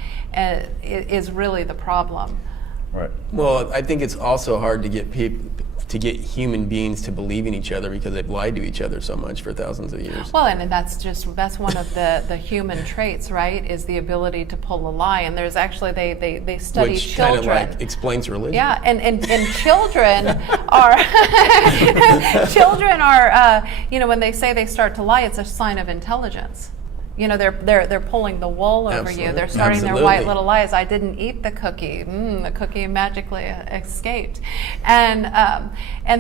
is really the problem. Right. Well, I think it's also hard to get human beings to believe in each other, because they've lied to each other so much for thousands of years. Well, and that's one of the human traits, right? Is the ability to pull a lie. And there's actually they study Which children. kind of like explains religion. Yeah, and children are when they say they start to lie, it's a sign of intelligence. You know, they're pulling the wool over you. They're starting their white little lies. I didn't eat the cookie. The cookie magically escaped, and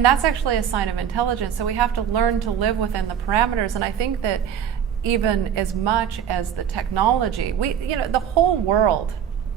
that's actually a sign of intelligence. So we have to learn to live within the parameters. And I think that even as much as the technology, the whole world,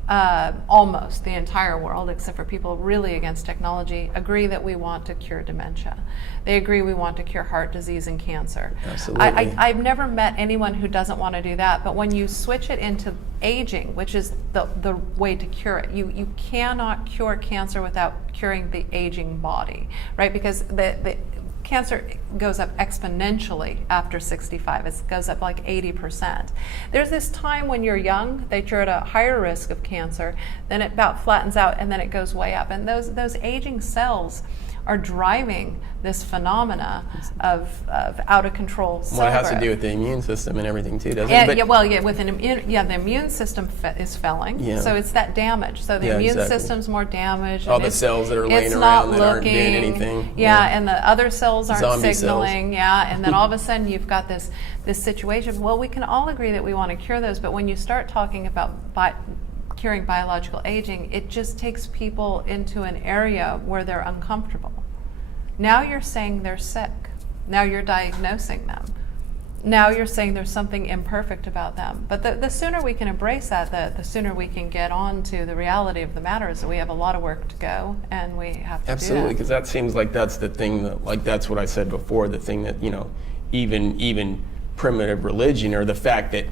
almost the entire world, except for people really against technology, agree that we want to cure dementia. They agree we want to cure heart disease and cancer. Absolutely. I've never met anyone who doesn't want to do that, but when you switch it into aging, which is the way to cure it, you cannot cure cancer without curing the aging body, right? Because the cancer goes up exponentially after 65. It goes up like 80%. There's this time when you're young that you're at a higher risk of cancer, then it about flattens out, and then it goes way up. And those aging cells are driving this phenomena of out of control cell Well, it has growth. to do with the immune system and everything too, doesn't it? The immune system is failing, so it's that damage. So the immune system's more damaged. All the cells that are laying around that aren't doing anything. And the other cells aren't Zombie signaling. cells. And then all of a sudden you've got this situation. Well, we can all agree that we want to cure those, but when you start talking about curing biological aging, it just takes people into an area where they're uncomfortable. Now you're saying they're sick. Now you're diagnosing them. Now you're saying there's something imperfect about them. But the sooner we can embrace that, the sooner we can get on to the reality of the matter is that we have a lot of work to go, and we have to Absolutely, do because that seems like that's the thing that's what I said before, the thing that, even primitive religion, or the fact that,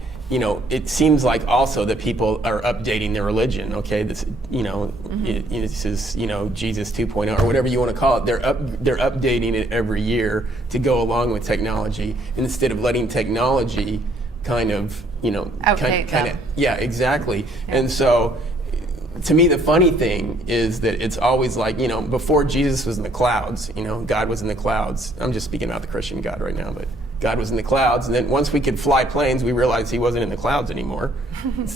it seems like also that people are updating their religion. Okay, this, this is, Jesus 2.0 or whatever you want to call it. They're updating it every year to go along with technology, instead of letting technology kind of, yeah, exactly. Yeah. And so, to me, the funny thing is that it's always like, before Jesus was in the clouds, God was in the clouds. I'm just speaking about the Christian God right now, but God was in the clouds, and then once we could fly planes, we realized he wasn't in the clouds anymore.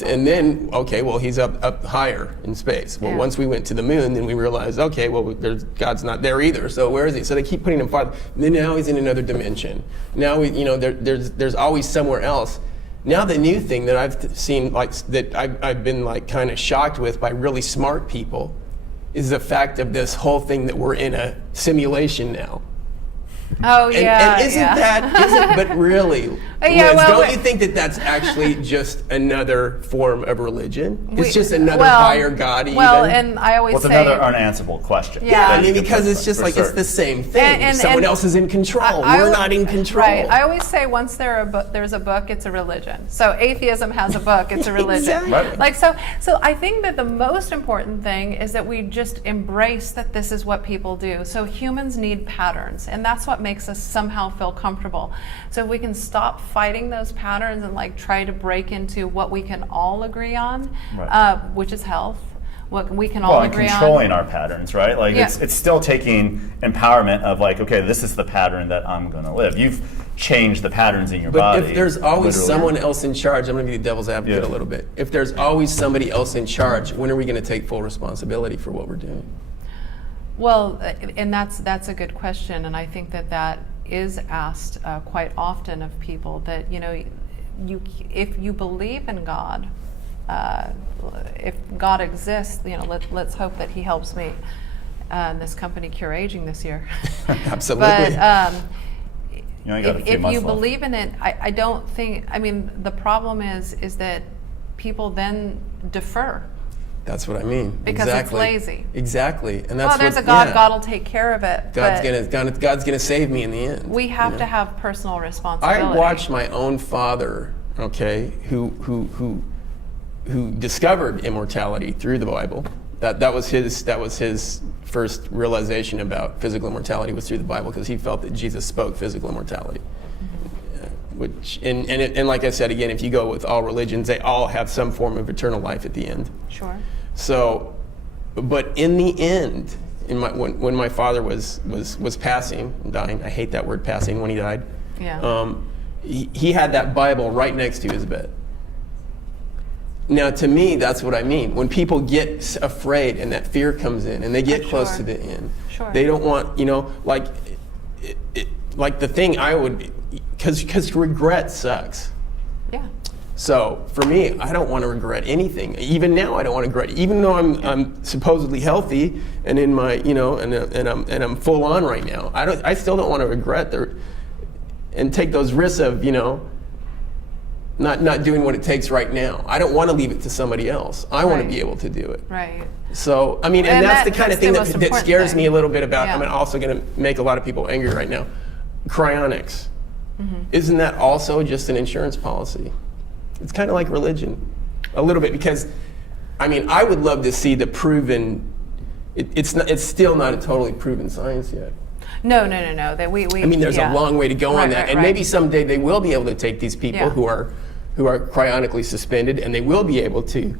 And then, okay, well, he's up higher in space. Well, once we went to the moon, then we realized, okay, well, God's not there either. So where is he? So they keep putting him farther. And then now he's in another dimension. Now there's always somewhere else. Now the new thing that I've seen, I've been kind of shocked with by really smart people, is the fact of this whole thing that we're in a simulation now. Oh, yeah. And isn't that, but really, Yeah, Liz, well, don't you think that that's actually just another form of religion? It's just another higher God even? Well, and I always say... another unanswerable question. Yeah. I mean, because it's just like, it's the same thing. Someone else is in control. We're not in control. Right. I always say once there's a book, it's a religion. So atheism has a book, it's a religion. Exactly. Right. Like, so I think that the most important thing is that we just embrace that this is what people do. So humans need patterns, and that's what makes us somehow feel comfortable. So if we can stop fighting those patterns and like try to break into what we can all agree on, Right. Which is health, what we can all agree on. Controlling our patterns, right? Like it's still taking empowerment of like, okay, this is the pattern that I'm going to live. You've changed the patterns in your body. But if there's always literally. someone else in charge, I'm going to be the devil's advocate a little bit. If there's always somebody else in charge, when are we going to take full responsibility for what we're doing? Well, and that's a good question, and I think that is asked quite often of people, that if you believe in God, if God exists, let's hope that He helps me and this company cure aging this year. Absolutely. But if you believe in it, I don't think. I mean, the problem is that people then defer. That's what I mean. Because it's lazy. Exactly, and that's there's a God. God will take care of it. God's gonna save me in the end. We have to have personal responsibility. I watched my own father, who discovered immortality through the Bible. That was his first realization about physical immortality, was through the Bible, because he felt that Jesus spoke physical immortality. Which and like I said again, if you go with all religions, they all have some form of eternal life at the end. Sure. So, but in the end, when my father was passing, dying, I hate that word passing, when he died. Yeah. He had that Bible right next to his bed. Now, to me, that's what I mean. When people get afraid and that fear comes in, and they get close to the end, they don't want, like the thing I would, because regret sucks. Yeah. So for me, I don't want to regret anything. Even now, I don't want to regret. Even though I'm supposedly healthy and in my, and I'm full on right now, I still don't want to regret and take those risks of, not doing what it takes right now. I don't want to leave it to somebody else. I want to be able to do it. Right. So, I mean, and that's the kind of thing that scares me a little bit about, I'm also going to make a lot of people angry right now. Cryonics. Mm-hmm. Isn't that also just an insurance policy? It's kind of like religion, a little bit, because, I mean, I would love to see the proven, it's still not a totally proven science yet. No. That we I mean, there's a long way to go on that, and maybe someday they will be able to take these people who are cryonically suspended, and they will be able to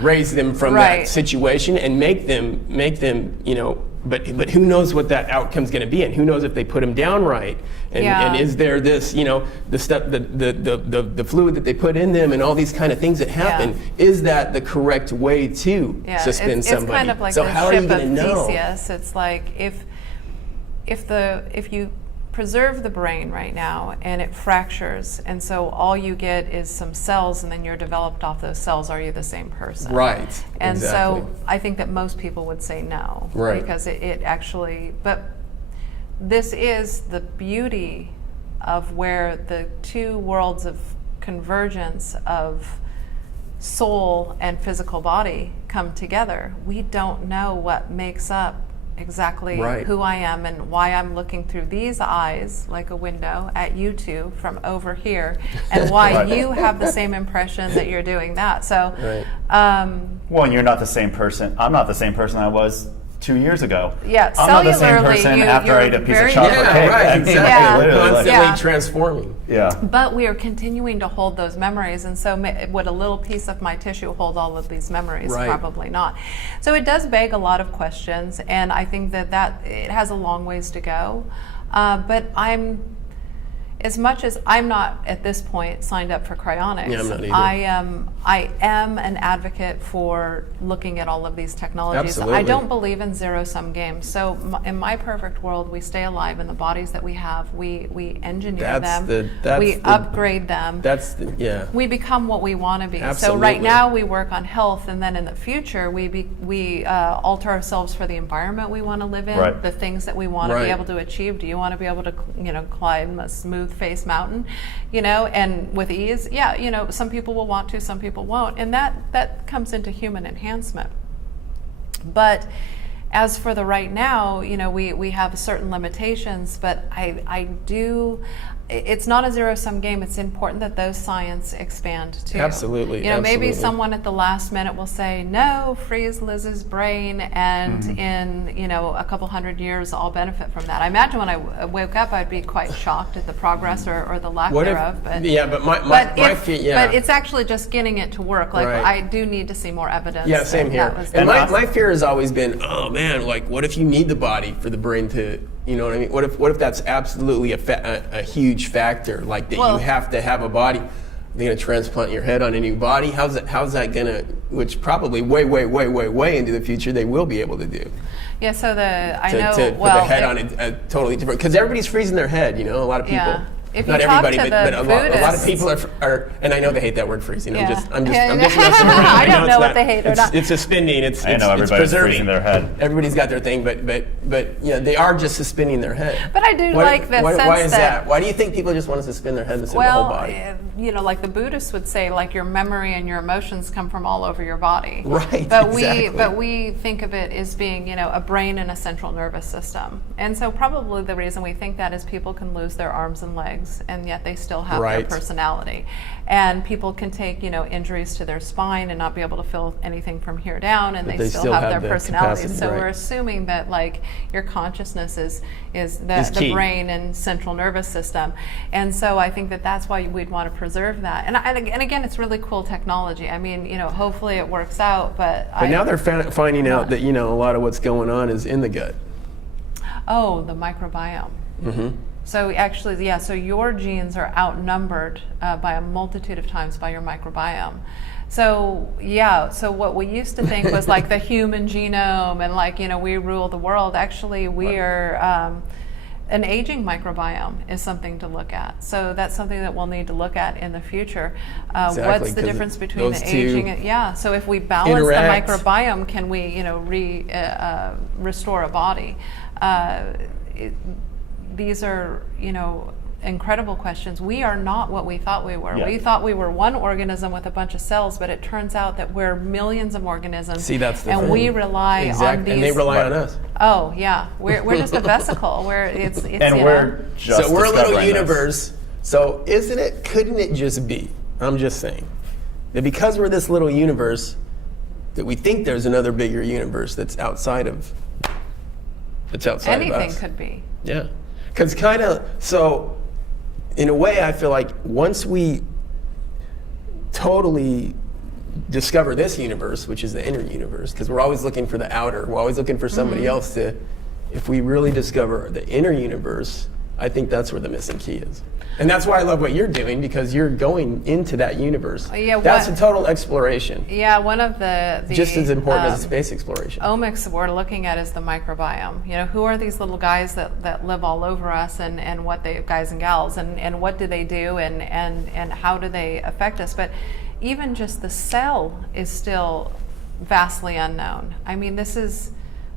raise them from that situation and make them, but who knows what that outcome's going to be, and who knows if they put them down right, and is there this, the stuff, the fluid that they put in them, and all these kind of things that happen, is that the correct way to suspend somebody? It's kind of like so the how are ship you going to know? Theseus. It's like if you preserve the brain right now and it fractures, and so all you get is some cells, and then you're developed off those cells, are you the same person? Right. And exactly. so I think that most people would say no. Right. Because it actually, but this is the beauty of where the two worlds of convergence of soul and physical body come together. We don't know what makes up exactly who I am and why I'm looking through these eyes like a window at you two from over here, and why you have the same impression that you're doing that. So, well, and you're not the same person. I'm not the same person I was 2 years ago. Yeah, I'm not the same person after I ate a piece of chocolate cake. Right, exactly. Constantly Yeah. transforming. Yeah. But we are continuing to hold those memories, and so would a little piece of my tissue hold all of these memories? Right. Probably not. So it does beg a lot of questions, and I think that it has a long ways to go. But as much as I'm not at this point signed up for cryonics, I'm not either. I am an advocate for looking at all of these technologies. Absolutely. I don't believe in zero-sum games. So in my perfect world, we stay alive in the bodies that we have. We engineer them. We upgrade them. We become what we want to be. Absolutely. So right now we work on health, and then in the future we alter ourselves for the environment we want to live in, the things that we want to be able to achieve. Do you want to be able to climb a smooth smooth face mountain, and with ease. Yeah, some people will want to, some people won't, and that comes into human enhancement. But as for the right now, we have certain limitations, but it's not a zero-sum game. It's important that those science expand too. Absolutely. Maybe someone at the last minute will say, no, freeze Liz's brain, and in a couple hundred years I'll benefit from that. I imagine when I woke up I'd be quite shocked at the progress or the lack thereof. But it's actually just getting it to work. Like, right. I do need to see more evidence. Yeah, same here. And my fear has always been, oh man, like what if you need the body for the brain to, you know what I mean? What if that's absolutely a huge factor, like that you have to have a body? They're going to transplant your head on a new body. How's that going to, which probably way into the future they will be able to do. Yeah, so to put the head on a totally different, because everybody's freezing their head, a lot of people. Yeah. If Not you everybody, talk to but a lot of people are, and I know they hate that word freezing. I'm just messing around. I don't know what they hate or not. It's suspending. I know everybody's freezing their head. Everybody's got their thing, but they are just suspending their head. But I do like the sense why is that? Why do you think people just want to suspend their head instead of the whole body? Like the Buddhists would say, like your memory and your emotions come from all over your body. Right. But we think of it as being, a brain and a central nervous system. And so probably the reason we think that is people can lose their arms and legs, and yet they still have their personality. And people can take, injuries to their spine and not be able to feel anything from here down, and they still have their personality. So we're assuming that like your consciousness is the brain and central nervous system. And so I think that's why we'd want to preserve that. And again, it's really cool technology. I mean, hopefully it works out, but now they're finding out that, a lot of what's going on is in the gut. Oh, the microbiome. Mm-hmm. So actually, so your genes are outnumbered by a multitude of times by your microbiome. So what we used to think was like the human genome and like, we rule the world. Actually, we are, an aging microbiome is something to look at. So that's something that we'll need to look at in the future. What's the difference between the aging so if we balance the microbiome, can we, restore a body? These are, incredible questions. We are not what we thought we were. Yeah. We thought we were one organism with a bunch of cells, but it turns out that we're millions of organisms. See, that's the thing. And we rely on these. And they rely on us. Oh, yeah. We're just a vesicle. We're a little universe. So couldn't it just be, I'm just saying, that because we're this little universe, that we think there's another bigger universe that's outside of us. Anything could be. Yeah. Because in a way, I feel like once we totally discover this universe, which is the inner universe, because we're always looking for the outer, we're always looking for somebody else to, if we really discover the inner universe, I think that's where the missing key is. And that's why I love what you're doing, because you're going into that universe. That's a total exploration. Yeah, one of the just as important as space exploration. Omics we're looking at is the microbiome. Who are these little guys that live all over us, and what guys and gals, and what do they do, and how do they affect us? But even just the cell is still vastly unknown. I mean, this is,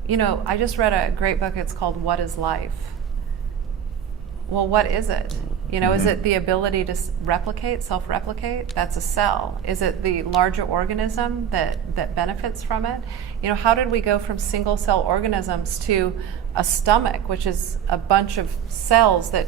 I just read a great book. It's called What is Life? Well, what is it? Is it the ability to self-replicate? That's a cell. Is it the larger organism that benefits from it? How did we go from single-cell organisms to a stomach, which is a bunch of cells that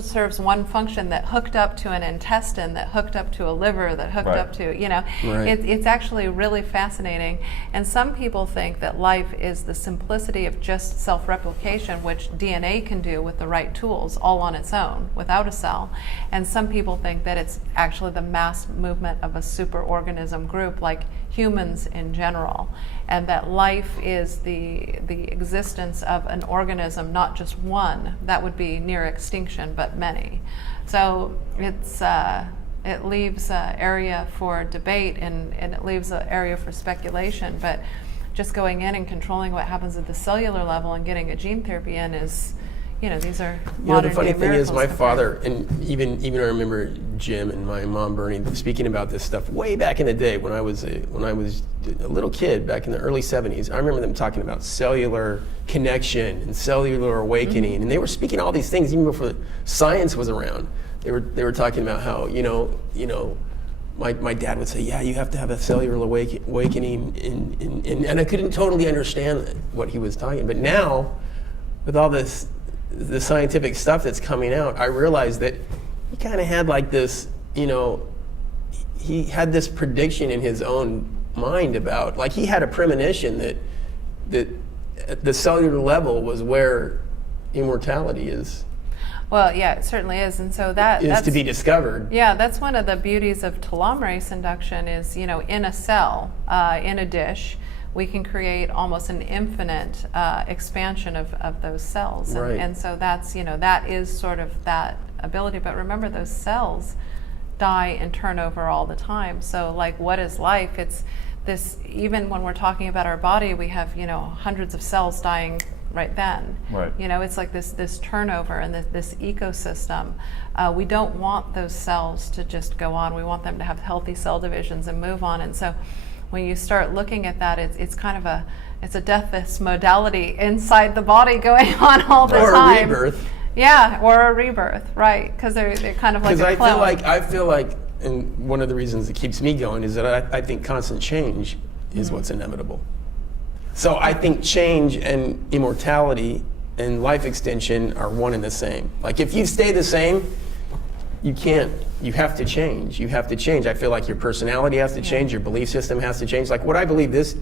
serves one function, that hooked up to an intestine, that hooked up to a liver, that hooked up to, it's actually really fascinating. And some people think that life is the simplicity of just self-replication, which DNA can do with the right tools all on its own, without a cell. And some people think that it's actually the mass movement of a superorganism group, like humans in general, and that life is the existence of an organism, not just one. That would be near extinction, but many. So it leaves an area for debate, and it leaves an area for speculation, but just going in and controlling what happens at the cellular level and getting a gene therapy in is, these are the funny thing is, my father, and even I remember Jim and my mom Bernie speaking about this stuff way back in the day when I was a little kid back in the early 70s. I remember them talking about cellular connection and cellular awakening, and they were speaking all these things even before science was around. They were talking about how my dad would say, yeah, you have to have a cellular awakening, and I couldn't totally understand what he was talking. But now, with all the scientific stuff that's coming out, I realized that he kind of had like this, he had this prediction in his own mind about, like he had a premonition that at the cellular level was where immortality is. Well, yeah, it certainly is, and so that's to be discovered. Yeah, that's one of the beauties of telomerase induction is, in a cell, in a dish, we can create almost an infinite expansion of those cells. And, right. and so that's, that is sort of that ability. But remember, those cells die and turn over all the time. So like, what is life? It's this, even when we're talking about our body, we have, hundreds of cells dying right then. Right. It's like this turnover and this ecosystem. We don't want those cells to just go on. We want them to have healthy cell divisions and move on. And so when you start looking at that, it's kind of a deathless modality inside the body going on all the time. Or a rebirth. Yeah, or a rebirth, right? Because they're kind of like a clone. I feel like, and one of the reasons it keeps me going is that I think constant change is what's inevitable. So I think change and immortality and life extension are one and the same. Like if you stay the same, you have to change. You have to change. I feel like your personality has to change, your belief system has to change. Like what I believe this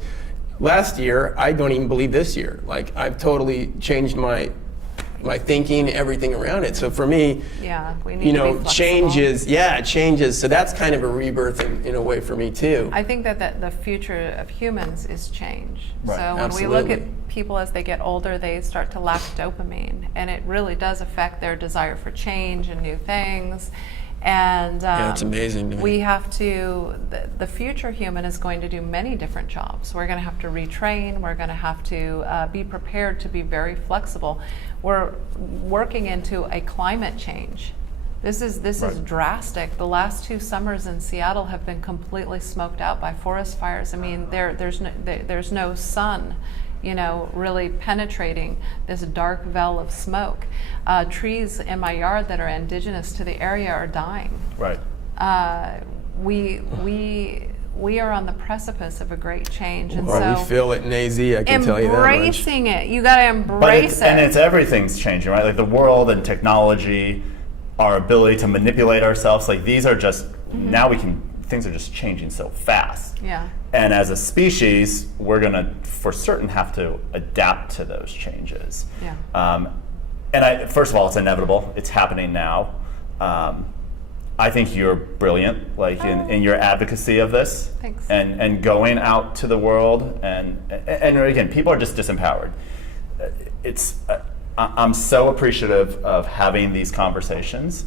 last year, I don't even believe this year. Like I've totally changed my thinking, everything around it. So for me, we need to be changes. So that's kind of a rebirth in a way for me too. I think that the future of humans is change. Right. So when we look at people as they get older, they start to lack dopamine, and it really does affect their desire for change and new things. And it's amazing to me. We have to, the future human is going to do many different jobs. We're going to have to retrain. We're going to have to be prepared to be very flexible. We're working into a climate change. This is drastic. The last 2 summers in Seattle have been completely smoked out by forest fires. I mean, there's no sun, really penetrating this dark veil of smoke. Trees in my yard that are indigenous to the area are dying. Right. We are on the precipice of a great change, and we feel it in AZ. I can tell you that much. Embracing it, you got to embrace it. And it's everything's changing, right? Like the world and technology, our ability to manipulate ourselves. Like these are just now things are just changing so fast. Yeah. And as a species, we're going to, for certain, have to adapt to those changes. Yeah. And first of all, it's inevitable. It's happening now. I think you're brilliant, in your advocacy of this. Thanks. And going out to the world. And again, people are just disempowered. I'm so appreciative of having these conversations.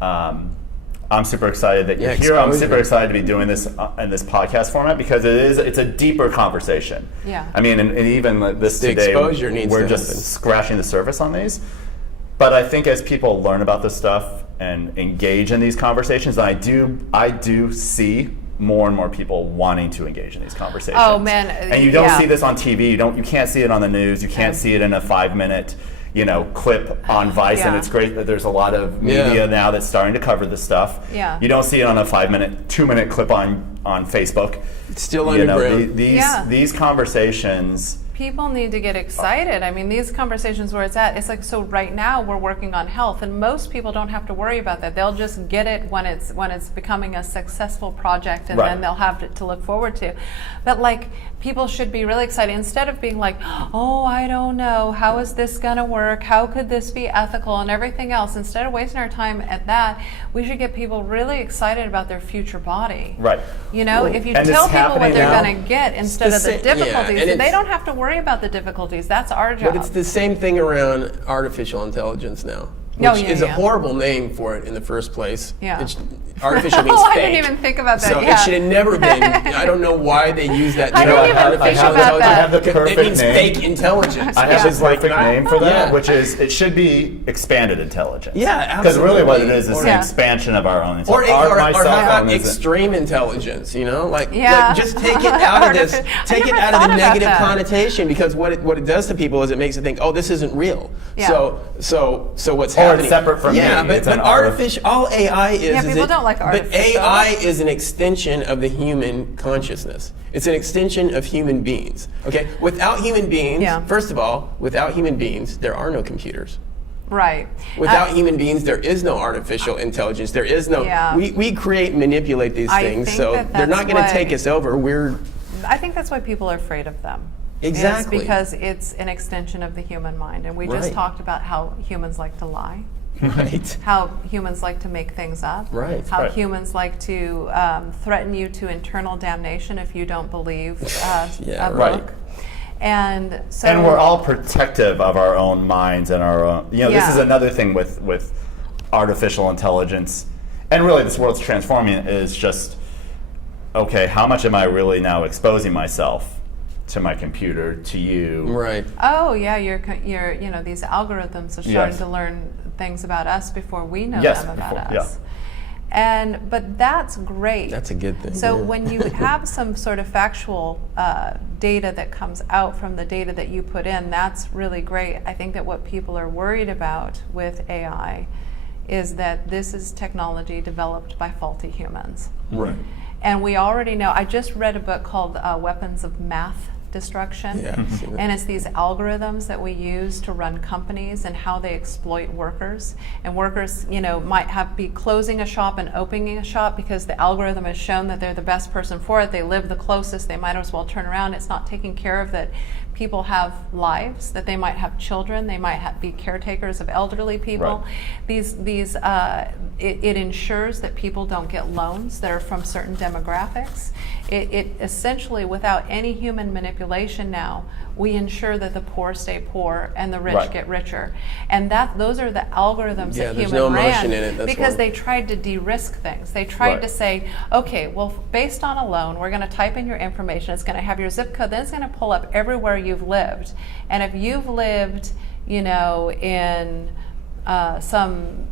I'm super excited that you're here. I'm super excited to be doing this in this podcast format because it's a deeper conversation. Yeah. I mean, and even this the today, exposure needs we're to just happen. scratching the surface on these. But I think as people learn about this stuff and engage in these conversations, I do see more and more people wanting to engage in these conversations. Oh man! And you don't see this on TV. You can't see it on the news. You can't see it in a 5-minute clip on Vice, and it's great that there's a lot of media now that's starting to cover this stuff. Yeah. You don't see it on a 5-minute, 2-minute clip on Facebook. It's still underground. These conversations. People need to get excited. I mean, these conversations where it's like, so right now we're working on health, and most people don't have to worry about that. They'll just get it when it's becoming a successful project, and then they'll have it to look forward to. But like, people should be really excited instead of being like, oh, I don't know, how is this gonna work? How could this be ethical and everything else? Instead of wasting our time at that, we should get people really excited about their future body. Right. If you tell people what they're going to get instead of the difficulties, and they don't have to worry about the difficulties. That's our job. But it's the same thing around artificial intelligence now, which is a horrible name for it in the first place. Yeah. Artificial means I fake. didn't even think about that. So it should have never been. I don't know why they use that. I didn't even think about that. I have the perfect It means name. fake intelligence. I have which is the perfect not- name for that, Yeah. which is it should be expanded intelligence. Yeah, absolutely. Because really what it is Or- an expansion of our own intelligence. Or how about myself extreme intelligence? You know, like Yeah. just take it out of this, I take it never out of thought the about negative that. connotation, because what it does to people is it makes it think, oh, this isn't real. Yeah. So what's Or happening? it's separate from yeah, me. but It's an artificial. All AI is. Yeah, is people it- don't like But artificial. AI is an extension of the human consciousness. It's an extension of human beings. Okay, without human beings, Yeah. first of all, without human beings, there are no computers. Right. Without human beings, there is no artificial intelligence. There is no. Yeah. We create and manipulate these I things, think so that they're not that's going to why- take us over. I think that's why people are afraid of them. Exactly. It's because it's an extension of the human mind. And we just Right. talked about how humans like to lie, right. how humans like to make things up, Right. how Right. humans like to threaten you to internal damnation if you don't believe Yeah, a right. book. And so And we're all protective of our own minds and our own. You know, this Yeah. is another thing with artificial intelligence, and really this world's transforming is just, okay, how much am I really now exposing myself to my computer, to you? Right. Oh yeah, you're these algorithms are starting Yes. to learn things about us before we know Yes, them about before- us. But that's great. That's a good thing. So yeah. when you have some sort of factual data that comes out from the data that you put in, that's really great. I think that what people are worried about with AI is that this is technology developed by faulty humans. Right. And we already know, I just read a book called Weapons of Math Destruction. Yeah. I've seen that. And it's these algorithms that we use to run companies and how they exploit workers. And workers, might be closing a shop and opening a shop because the algorithm has shown that they're the best person for it. They live the closest. They might as well turn around. It's not taking care of that people have lives, that they might have children, they might be caretakers of elderly people. Right. It ensures that people don't get loans that are from certain demographics. It essentially, without any human manipulation now, we ensure that the poor stay poor and the rich Right. get richer. And those are the algorithms Yeah, that there's human no ran emotion in it, that's because why. they tried to de-risk things. They tried Right. to say, okay, well, based on a loan, we're going to type in your information. It's going to have your zip code. Then it's going to pull up everywhere you've lived. And if you've lived, in some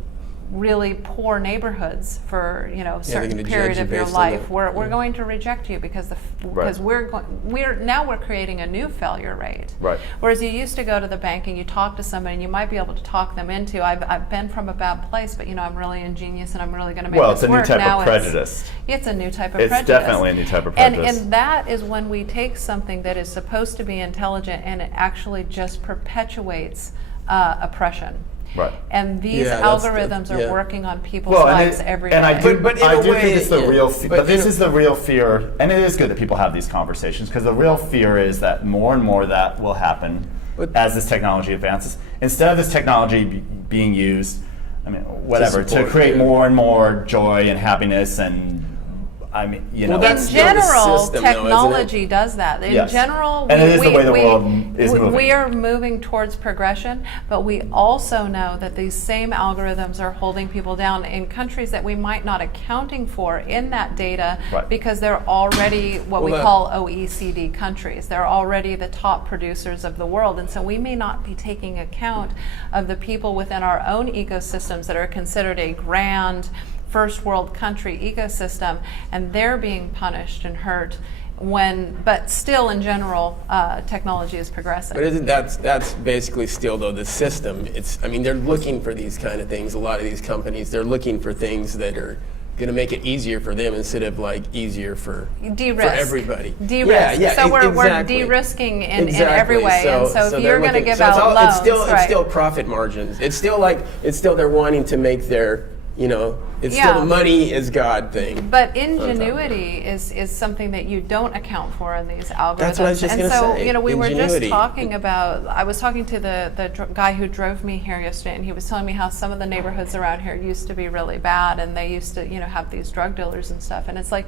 really poor neighborhoods for they're gonna certain judge period you of your based on life, that. we're going to reject you because Right. we're creating a new failure rate. Right. Whereas you used to go to the bank and you talk to somebody and you might be able to talk them into, I've been from a bad place, but I'm really ingenious and I'm really going to make Well, this it's a new work. type Now of prejudice. It's a new type of It's prejudice. definitely a new type of prejudice. And that is when we take something that is supposed to be intelligent and it actually just perpetuates oppression. Right. And these Yeah, that's- algorithms yeah. are working on people's Well, lives every day. and I do, But in I a do way, think it's the yeah. real fear. But But this in a- is the real fear, and it is good that people have these conversations because the real fear is that more and more that will happen But- as this technology advances. Instead of this technology being used, whatever, to support, create yeah. more and more joy and happiness and. Well, In that's still the general, system, though, isn't it? technology does that. In Yes. general, And it is the way the world is moving. We are moving towards progression, but we also know that these same algorithms are holding people down in countries that we might not accounting for in that data Right. because they're already what we Well, call OECD countries. They're already the top producers of the world, and so we may not be taking account of the people within our own ecosystems that are considered a grand first world country ecosystem, and they're being punished and hurt but still in general technology is progressing. But that's basically still though the system. They're looking for these kind of things. A lot of these companies, they're looking for things that are going to make it easier for them instead of easier for everybody. De-risk. Yeah, so we're exactly. de-risking in Exactly. every way. And so if they're you're going to looking- give so it's out all- loans, it's still profit margins. It's still they're wanting to make their it's Yeah. still the money is God thing. But ingenuity is something that you don't account for in these algorithms. That's what I was just and gonna so, say, we were just ingenuity. talking about, I was talking to the guy who drove me here yesterday, and he was telling me how some of the neighborhoods around here used to be really bad, and they used to, have these drug dealers and stuff. And it's like,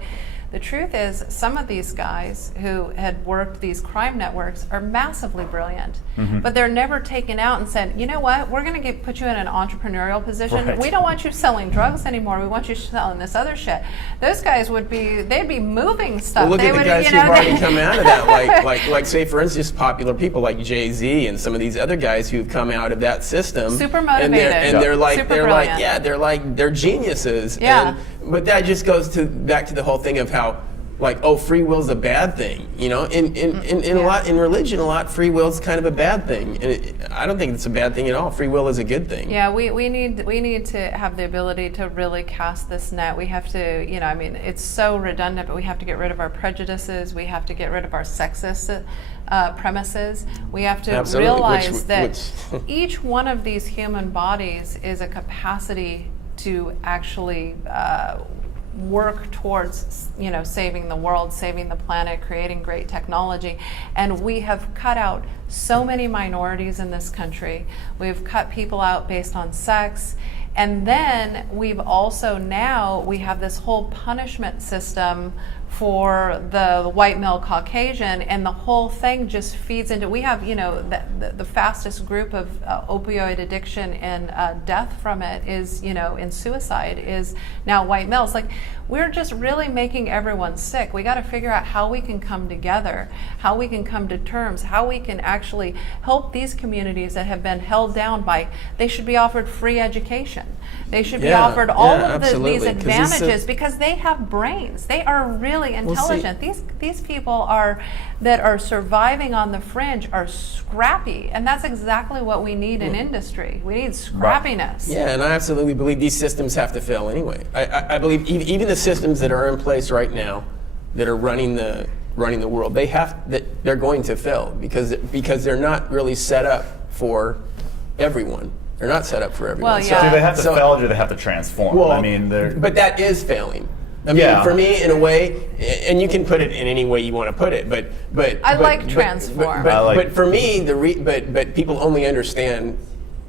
The truth is, some of these guys who had worked these crime networks are massively brilliant, but they're never taken out and said, you know what, we're going to put you in an entrepreneurial position. Right. We don't want you selling drugs anymore. We want you selling this other shit. Those guys they'd be moving stuff. Well, look they at the would, guys you know, who've already come out of that, like say for instance, popular people like Jay-Z and some of these other guys who've come out of that system. Super motivated. And they're like, Super brilliant. they're geniuses. Yeah. But that just goes back to the whole thing of how, like, oh, free will's a bad thing. You know, in religion, a lot, free will's kind of a bad thing. And I don't think it's a bad thing at all. Free will is a good thing. Yeah, we need to have the ability to really cast this net. We have to, you know, I mean, it's so redundant, but we have to get rid of our prejudices. We have to get rid of our sexist premises. We have to Absolutely. realize that each one of these human bodies is a capacity to actually work towards, you know, saving the world, saving the planet, creating great technology. And we have cut out so many minorities in this country. We've cut people out based on sex. And then we've also we have this whole punishment system for the white male Caucasian, and the whole thing just feeds into, we have, you know, the fastest group of opioid addiction and death from it is, you know, in suicide is now white males. Like, we're just really making everyone sick. We got to figure out how we can come together, how we can come to terms, how we can actually help these communities that have been held down by, they should be offered free education. They should be offered all of these advantages because they have brains. They are really intelligent. These people that are surviving on the fringe are scrappy, and that's exactly what we need in industry. We need scrappiness. Yeah, and I absolutely believe these systems have to fail anyway. I believe even the systems that are in place right now that are running the world, they're going to fail because they're not really set up for everyone. They're not set up for everyone. Well, yeah. So do they have to fail or do they have to transform? Well, I mean, but that is failing. I mean, for me, in a way, and you can put it in any way you want to put it, but I like transform. But for me, but people only understand.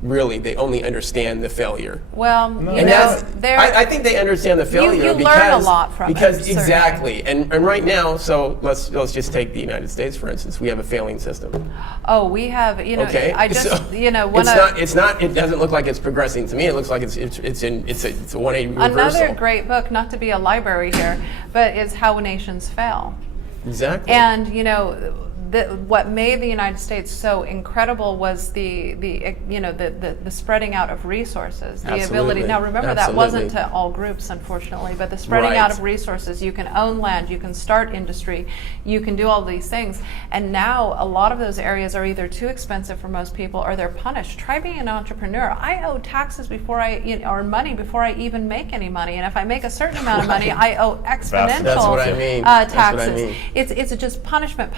Really, they only understand the failure. Well, and I think they understand the failure you because learn a lot from it, exactly. And right now, so let's just take the United States for instance. We have a failing system. Oh, we have, you know. Okay. I just, so you know, it's not. It doesn't look like it's progressing to me. It looks like it's a 180 reversal. Another great book, not to be a library here, but it's How Nations Fail. Exactly. And you know, what made the United States so incredible was the spreading out of resources, the ability. Now remember, that wasn't to all groups, unfortunately, but the spreading out of resources. You can own land, you can start industry, you can do all these things. And now a lot of those areas are either too expensive for most people or they're punished. Try being an entrepreneur. I owe taxes or money before I even make any money. And if I make a certain amount of money, I owe exponential That's what I mean. taxes. That's what I mean. It's just punishment,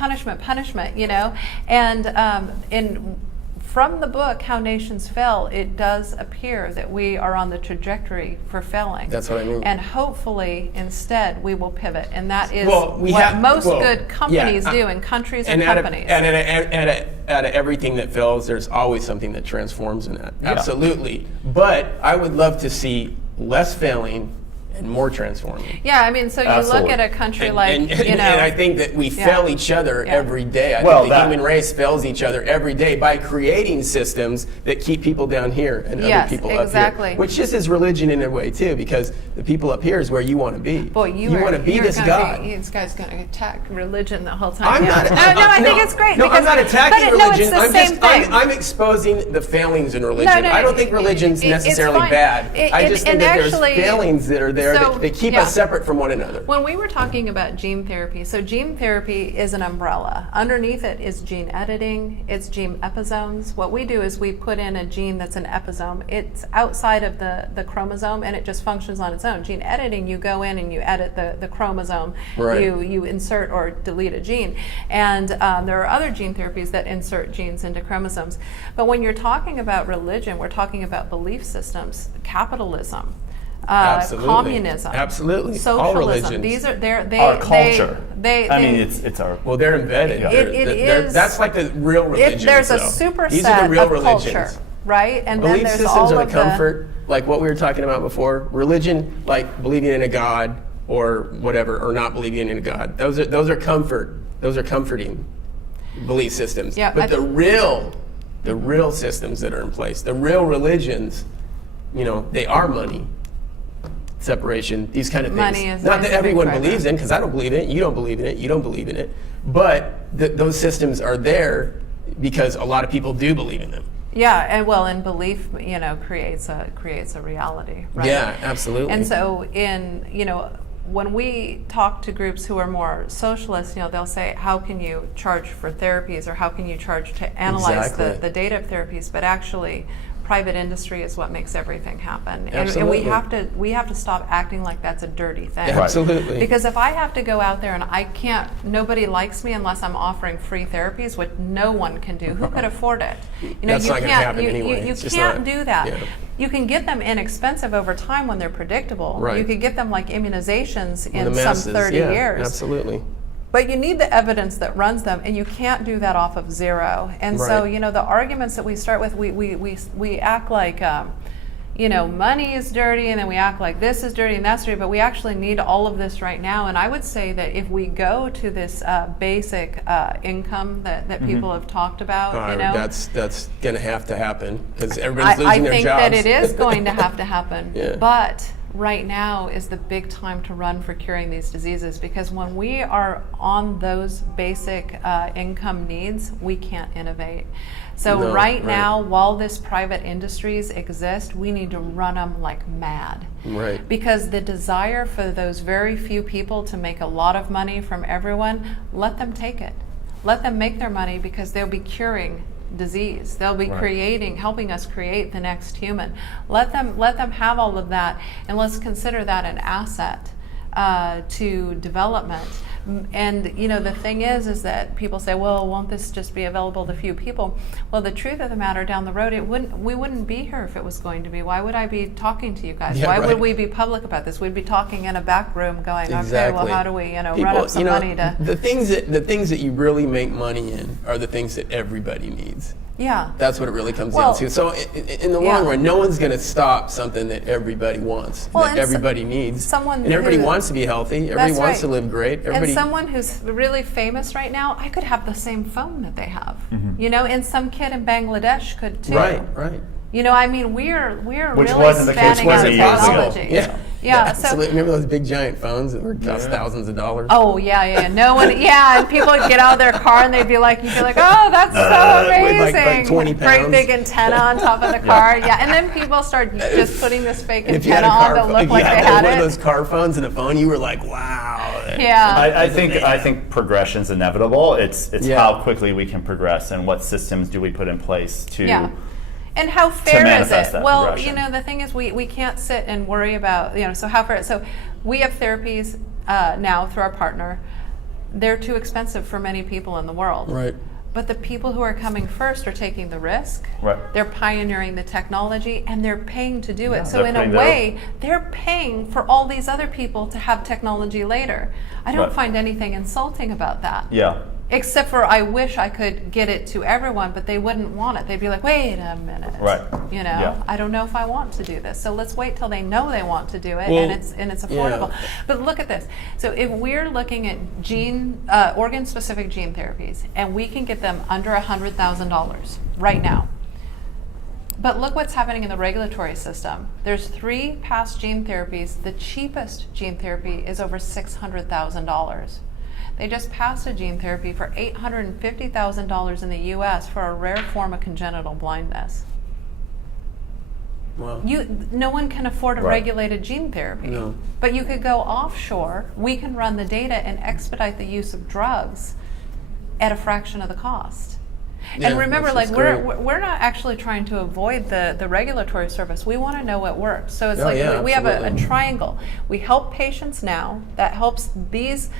you know. And from the book How Nations Fail, it does appear that we are on the trajectory for failing. That's what I mean. And hopefully instead we will pivot, and that is what most good companies do in countries and companies. Out of everything that fails, there's always something that transforms in that. Absolutely. But I would love to see less failing and more transforming. Yeah, I mean, so you look at a country and I think that we fail each other every day. I think the human race fails each other every day by creating systems that keep people down here and other people up here. Which just is religion in a way too, because the people up here is where you want to be. Boy, you want to be this God. This guy's going to attack religion the whole time. I'm not. I think it's great. No, I'm not attacking religion. No, it's the same thing. I'm exposing the failings in religion. I don't think religion's necessarily bad. I just think that there's failings that are there that keep us separate from one another. When we were talking about gene therapy, so gene therapy is an umbrella. Underneath it is gene editing, it's gene episomes. What we do is we put in a gene that's an episome. It's outside of the chromosome and it just functions on its own. Gene editing, you go in and you edit the chromosome. Right. You insert or delete a gene. And there are other gene therapies that insert genes into chromosomes. But when you're talking about religion, we're talking about belief systems, capitalism. Communism, socialism. All religions. These are our culture. It's our. Well, they're embedded. That's like the real religions. There's a though. superset These are the real of religions. culture, right? And belief then there's systems all are of the comfort, like what we were talking about before. Religion, like believing in a God, or whatever, or not believing in God. Those are comforting belief systems. Yeah, but the real systems that are in place, the real religions, they are money, separation, these kind of things. Money is not that a everyone big driver. believes in, because I don't believe in it, you don't believe in it, you don't believe in it. But those systems are there because a lot of people do believe in them. Yeah, and belief, creates a reality, right? Yeah, absolutely. And so when we talk to groups who are more socialist, they'll say, how can you charge for therapies, or how can you charge to analyze Exactly. the data of therapies? But actually, private industry is what makes everything happen. And Absolutely. we have to stop acting like that's a dirty thing. Right. Absolutely. Because if I have to go out there and nobody likes me unless I'm offering free therapies, which no one can do. Who could afford it? That's you not gonna can't, happen anyway. You It's just can't not. do that. Yeah. You can get them inexpensive over time when they're predictable. Right. You could get them like immunizations in The masses, some 30 yeah, years. Absolutely. But you need the evidence that runs them, and you can't do that off of zero. And so, Right. the arguments that we start with, we act like, money is dirty, and then we act like this is dirty and that's dirty, but we actually need all of this right now. And I would say that if we go to this basic income that people have talked about, That's going to have to happen, because everybody's losing their I think jobs. that it is going to have to happen. Yeah. But right now is the big time to run for curing these diseases, because when we are on those basic income needs, we can't innovate. So No, right right. now, while this private industries exist, we need to run them like mad. Right. Because the desire for those very few people to make a lot of money from everyone, let them take it. Let them make their money, because they'll be curing disease. They'll be helping us create the next human. Let them have all of that, and let's consider that an asset to development. And the thing is that people say, well, won't this just be available to few people? Well, the truth of the matter, down the road, we wouldn't be here if it was going to be. Why would I be talking to you guys? Yeah, Why right. would we be public about this? We'd be talking in a back room going, Exactly. okay, well, how do we run People, up some money to... The things that you really make money in are the things that everybody needs. Yeah. That's what it really comes Well, down to. So in the long run, no one's going to stop something that everybody wants, Well, that and everybody needs. someone and everybody who- wants to be healthy. Everybody That's wants to right. live great. Everybody. And someone who's really famous right now, I could have the same phone that they have. Mm-hmm. And some kid in Bangladesh could too. Right. We're Which really wasn't the case spanning out 20 years ago. technology. Yeah. So Absolutely. Remember those big giant phones that would cost thousands of dollars? oh yeah. No one and people would get out of their car and you'd be like, oh, that's so With amazing. like 20 Great pounds. big antenna on top of the car. Yeah. And then people start just putting this fake And if you had antenna a on car to phone, look if you like they had one of it. those car phones and a phone, you were like, wow. Yeah. I think progression's inevitable. It's Yeah. how quickly we can progress, and what systems do we put in place to. Yeah. And how fair is manifest it? that Well, progression. the thing is we can't sit and worry about, so how fair. So we have therapies now through our partner. They're too expensive for many people in the world. Right. But the people who are coming first are taking the risk. Right. They're pioneering the technology, and they're paying to do it. So they're in a paying way, they're paying for all these other people to have technology later. I don't Right. find anything insulting about that. Yeah. Except for I wish I could get it to everyone, but they wouldn't want it. They'd be like, wait a minute. Right. Yeah. I don't know if I want to do this. So let's wait till they know they want to do it, Well, and it's affordable. yeah. But look at this. So if we're looking at organ-specific gene therapies, and we can get them under $100,000 right now. But look what's happening in the regulatory system. There's 3 past gene therapies. The cheapest gene therapy is over $600,000. They just passed a gene therapy for $850,000 in the U.S. for a rare form of congenital blindness. Wow. No one can afford a Right. regulated gene therapy. No. But you could go offshore. We can run the data and expedite the use of drugs at a fraction of the cost. Yeah, And remember, that's we're great. not actually trying to avoid the regulatory service. We want to know what works. So it's we have a absolutely. triangle. We help patients now. That helps this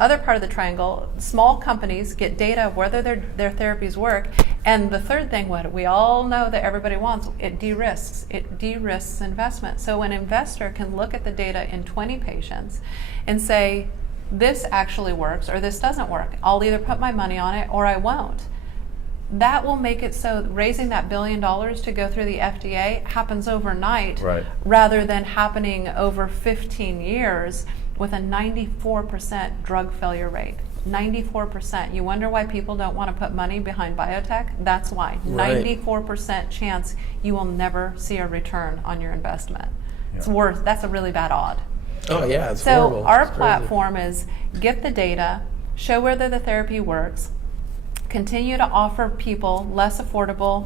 other part of the triangle. Small companies get data of whether their therapies work. And the third thing, what we all know that everybody wants, it de-risks. It de-risks investment. So an investor can look at the data in 20 patients and say, this actually works or this doesn't work. I'll either put my money on it or I won't. That will make it so raising that $1 billion to go through the FDA happens overnight, Right. rather than happening over 15 years with a 94% drug failure rate. 94%. You wonder why people don't want to put money behind biotech? That's why. Right. 94% chance you will never see a return on your investment. Yeah. It's worth, that's a really bad odd. Oh yeah, it's So horrible. our It's crazy. platform is get the data, show whether the therapy works, continue to offer people less affordable,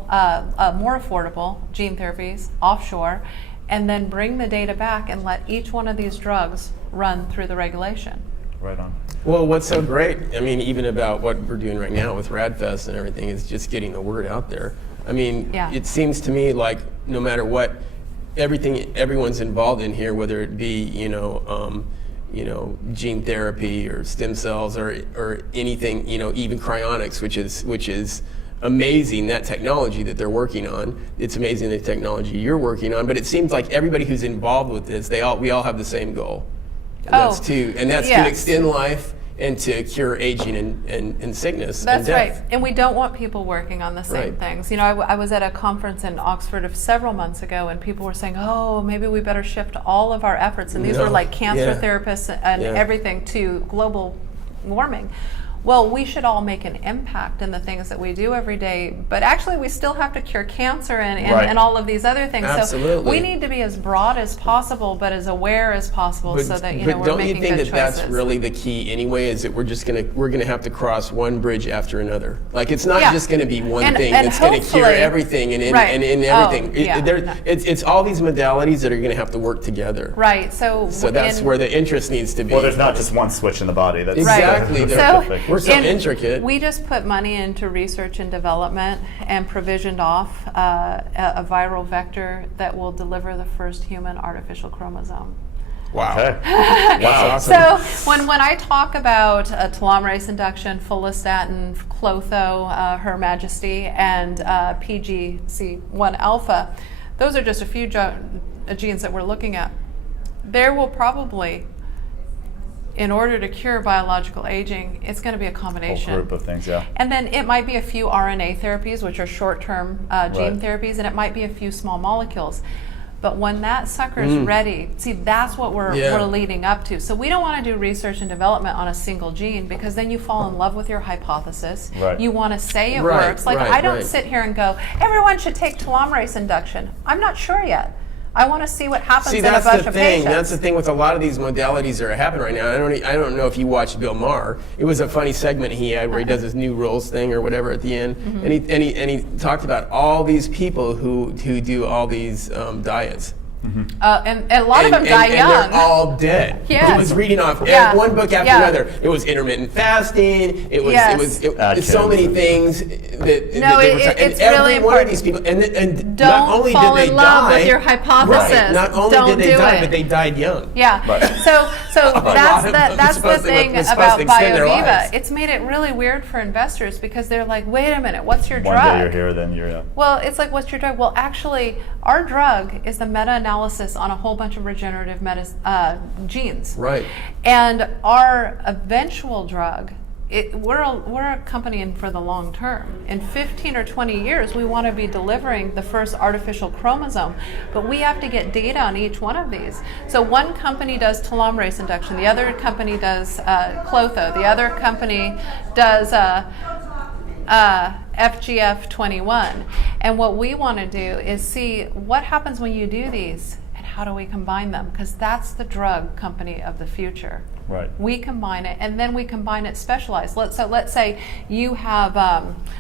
more affordable gene therapies offshore, and then bring the data back and let each one of these drugs run through the regulation. Right on. Well, what's so great, I mean, even about what we're doing right now with RadFest and everything, is just getting the word out there. I mean, Yeah. it seems to me like no matter what, everyone's involved in here, whether it be, gene therapy or stem cells or anything, even cryonics, which is amazing, that technology that they're working on. It's amazing the technology you're working on, but it seems like everybody who's involved with this, we all have the same goal. And that's to yes. extend life and to cure aging and sickness That's and death. right. And we don't want people working on the same Right. things. I was at a conference in Oxford several months ago, and people were saying, oh, maybe we better shift all of our efforts. And these No. were like cancer Yeah. therapists and Yeah. everything to global warming. Well, we should all make an impact in the things that we do every day, but actually we still have to cure cancer Right. and all of these other things. Absolutely. So we need to be as broad as possible, but as aware as possible, so that we're don't making you think good that choices. that's really the key anyway? Is that we're gonna have to cross one bridge after another? Like it's not Yeah. just gonna be one And thing that's gonna cure hopefully- everything and in Right. everything. Oh, yeah. No. It's all these modalities that are gonna have to work together. Right. So that's where the interest needs to be. Well, there's not just one switch in the body. That's Exactly. So We're so and intricate. We just put money into research and development and provisioned off a viral vector that will deliver the first human artificial chromosome. Wow. Okay. That's Wow. awesome. So when I talk about telomerase induction, follistatin, Clotho, Her Majesty, and PGC1 alpha, those are just a few genes that we're looking at. There will probably, in order to cure biological aging, it's going to be a combination. Whole group of things, yeah. And then it might be a few RNA therapies, which are short-term gene Right. therapies, and it might be a few small molecules. But when that sucker's ready, see, that's what we're leading up to. So we don't want to do research and development on a single gene, because then you fall in love with your hypothesis. Right. You want to say it Right, works. Like, right, I don't right. sit here and go, everyone should take telomerase induction. I'm not sure yet. I want to see what happens See, in a that's bunch the of thing. patients. That's the thing with a lot of these modalities that are happening right now. I don't know if you watched Bill Maher. It was a funny segment he had where he does his new rules thing or whatever at the end, and he talked about all these people who do all these diets. And a lot of them die young. And they're all dead. Yes. He was reading off Yeah. one book after Yeah. another. It was intermittent fasting. It was Yes. so many things that they No, were it's and every really one of important. these people and Don't not only fall did they in love die, with your hypothesis. Right, not only Don't did they do die, it. but they died young. Yeah. Right. So lot that's of the them that's the supposed to- thing they're supposed about to extend their BioViva. lives. It's made it really weird for investors, because they're like, wait a minute, what's your One drug? day you're here, then you're Well, it's like, what's your drug? Well, actually, our drug is the meta-analysis on a whole bunch of regenerative genes. Right. And our eventual drug, we're a company in for the long term. In 15 or 20 years, we want to be delivering the first artificial chromosome, but we have to get data on each one of these. So one company does telomerase induction, the other company does Clotho, the other company does FGF21. And what we want to do is see what happens when you do these, and how do we combine them, because that's the drug company of the future. right. We combine it, and then we combine it specialized. Let's say you have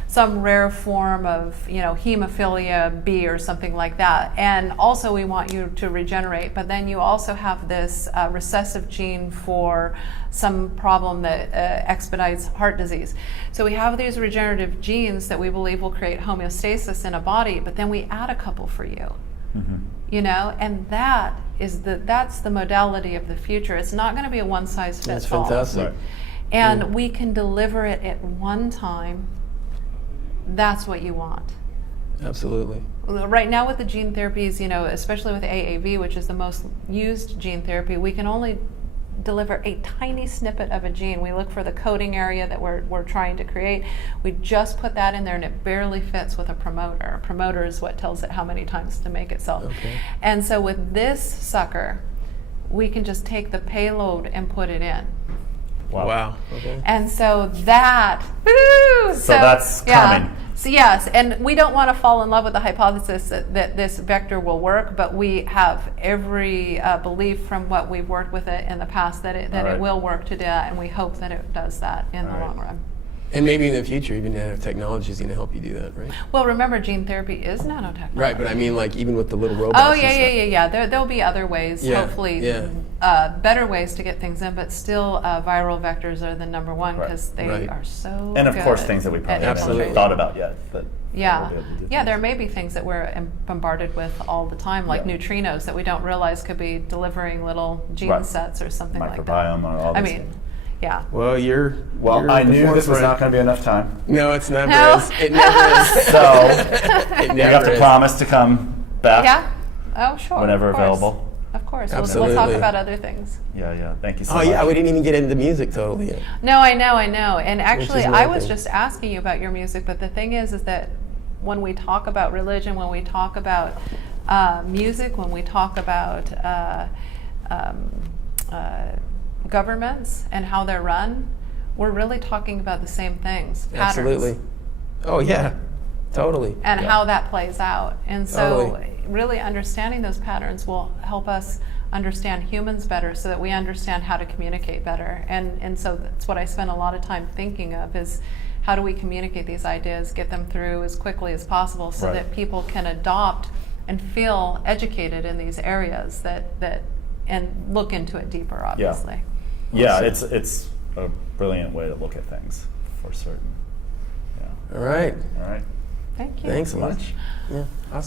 some rare form of hemophilia B or something like that, and also we want you to regenerate. But then you also have this recessive gene for some problem that expedites heart disease. So we have these regenerative genes that we believe will create homeostasis in a body, but then we add a couple for you. And that's the modality of the future. It's not going to be a one size That's fits all. fantastic. Right. And we can deliver it at one time. That's what you want. Absolutely. Right now with the gene therapies, especially with AAV, which is the most used gene therapy, we can only deliver a tiny snippet of a gene. We look for the coding area that we're trying to create. We just put that in there, and it barely fits with a promoter. A promoter is what tells it how many times to make itself. Okay. And so with this sucker, we can just take the payload and put it in. Wow. Okay. And so that, woo, So that's coming. So yes, and we don't want to fall in love with the hypothesis that this vector will work, but we have every belief from what we've worked with it in the past that it will work to do that, and we hope that it does that in the long run. And maybe in the future, even nanotechnology is going to help you do that, right? Well, remember, gene therapy is nanotechnology. Right, but I mean, like, even with the little robots. Oh, yeah. There'll be other ways, hopefully, better ways to get things in, but still, viral vectors are the number one because they are so And of course, good things that we probably Absolutely. haven't thought about yet. But there may be things that we're bombarded with all the time, like neutrinos that we don't realize could be delivering little gene sets or something like that. Microbiome or all these things. Yeah. Well, you're I knew this was forefront. not going to be enough time. No, it's never No. is. It never is. So It you have never to is. promise to come back Yeah. Oh, sure. whenever of course. available. Of course. We'll Absolutely. talk about other things. Yeah. Thank you so Oh, much. yeah, we didn't even get into music totally yet. No, I know. And actually, is I another was thing. just asking you about your music, but the thing is that when we talk about religion, when we talk about music, when we talk about governments and how they're run, we're really talking about the same things. Patterns. Absolutely. Oh, yeah, totally. And how that plays out. And so Totally. really understanding those patterns will help us understand humans better so that we understand how to communicate better. And so that's what I spend a lot of time thinking of is how do we communicate these ideas, get them through as quickly as possible so that people can adopt and feel educated in these areas that and look into it deeper, obviously. Yeah, it's a brilliant way to look at things, for certain. Yeah. All right. All right. Thank you. Thanks a lot. Yeah. Awesome.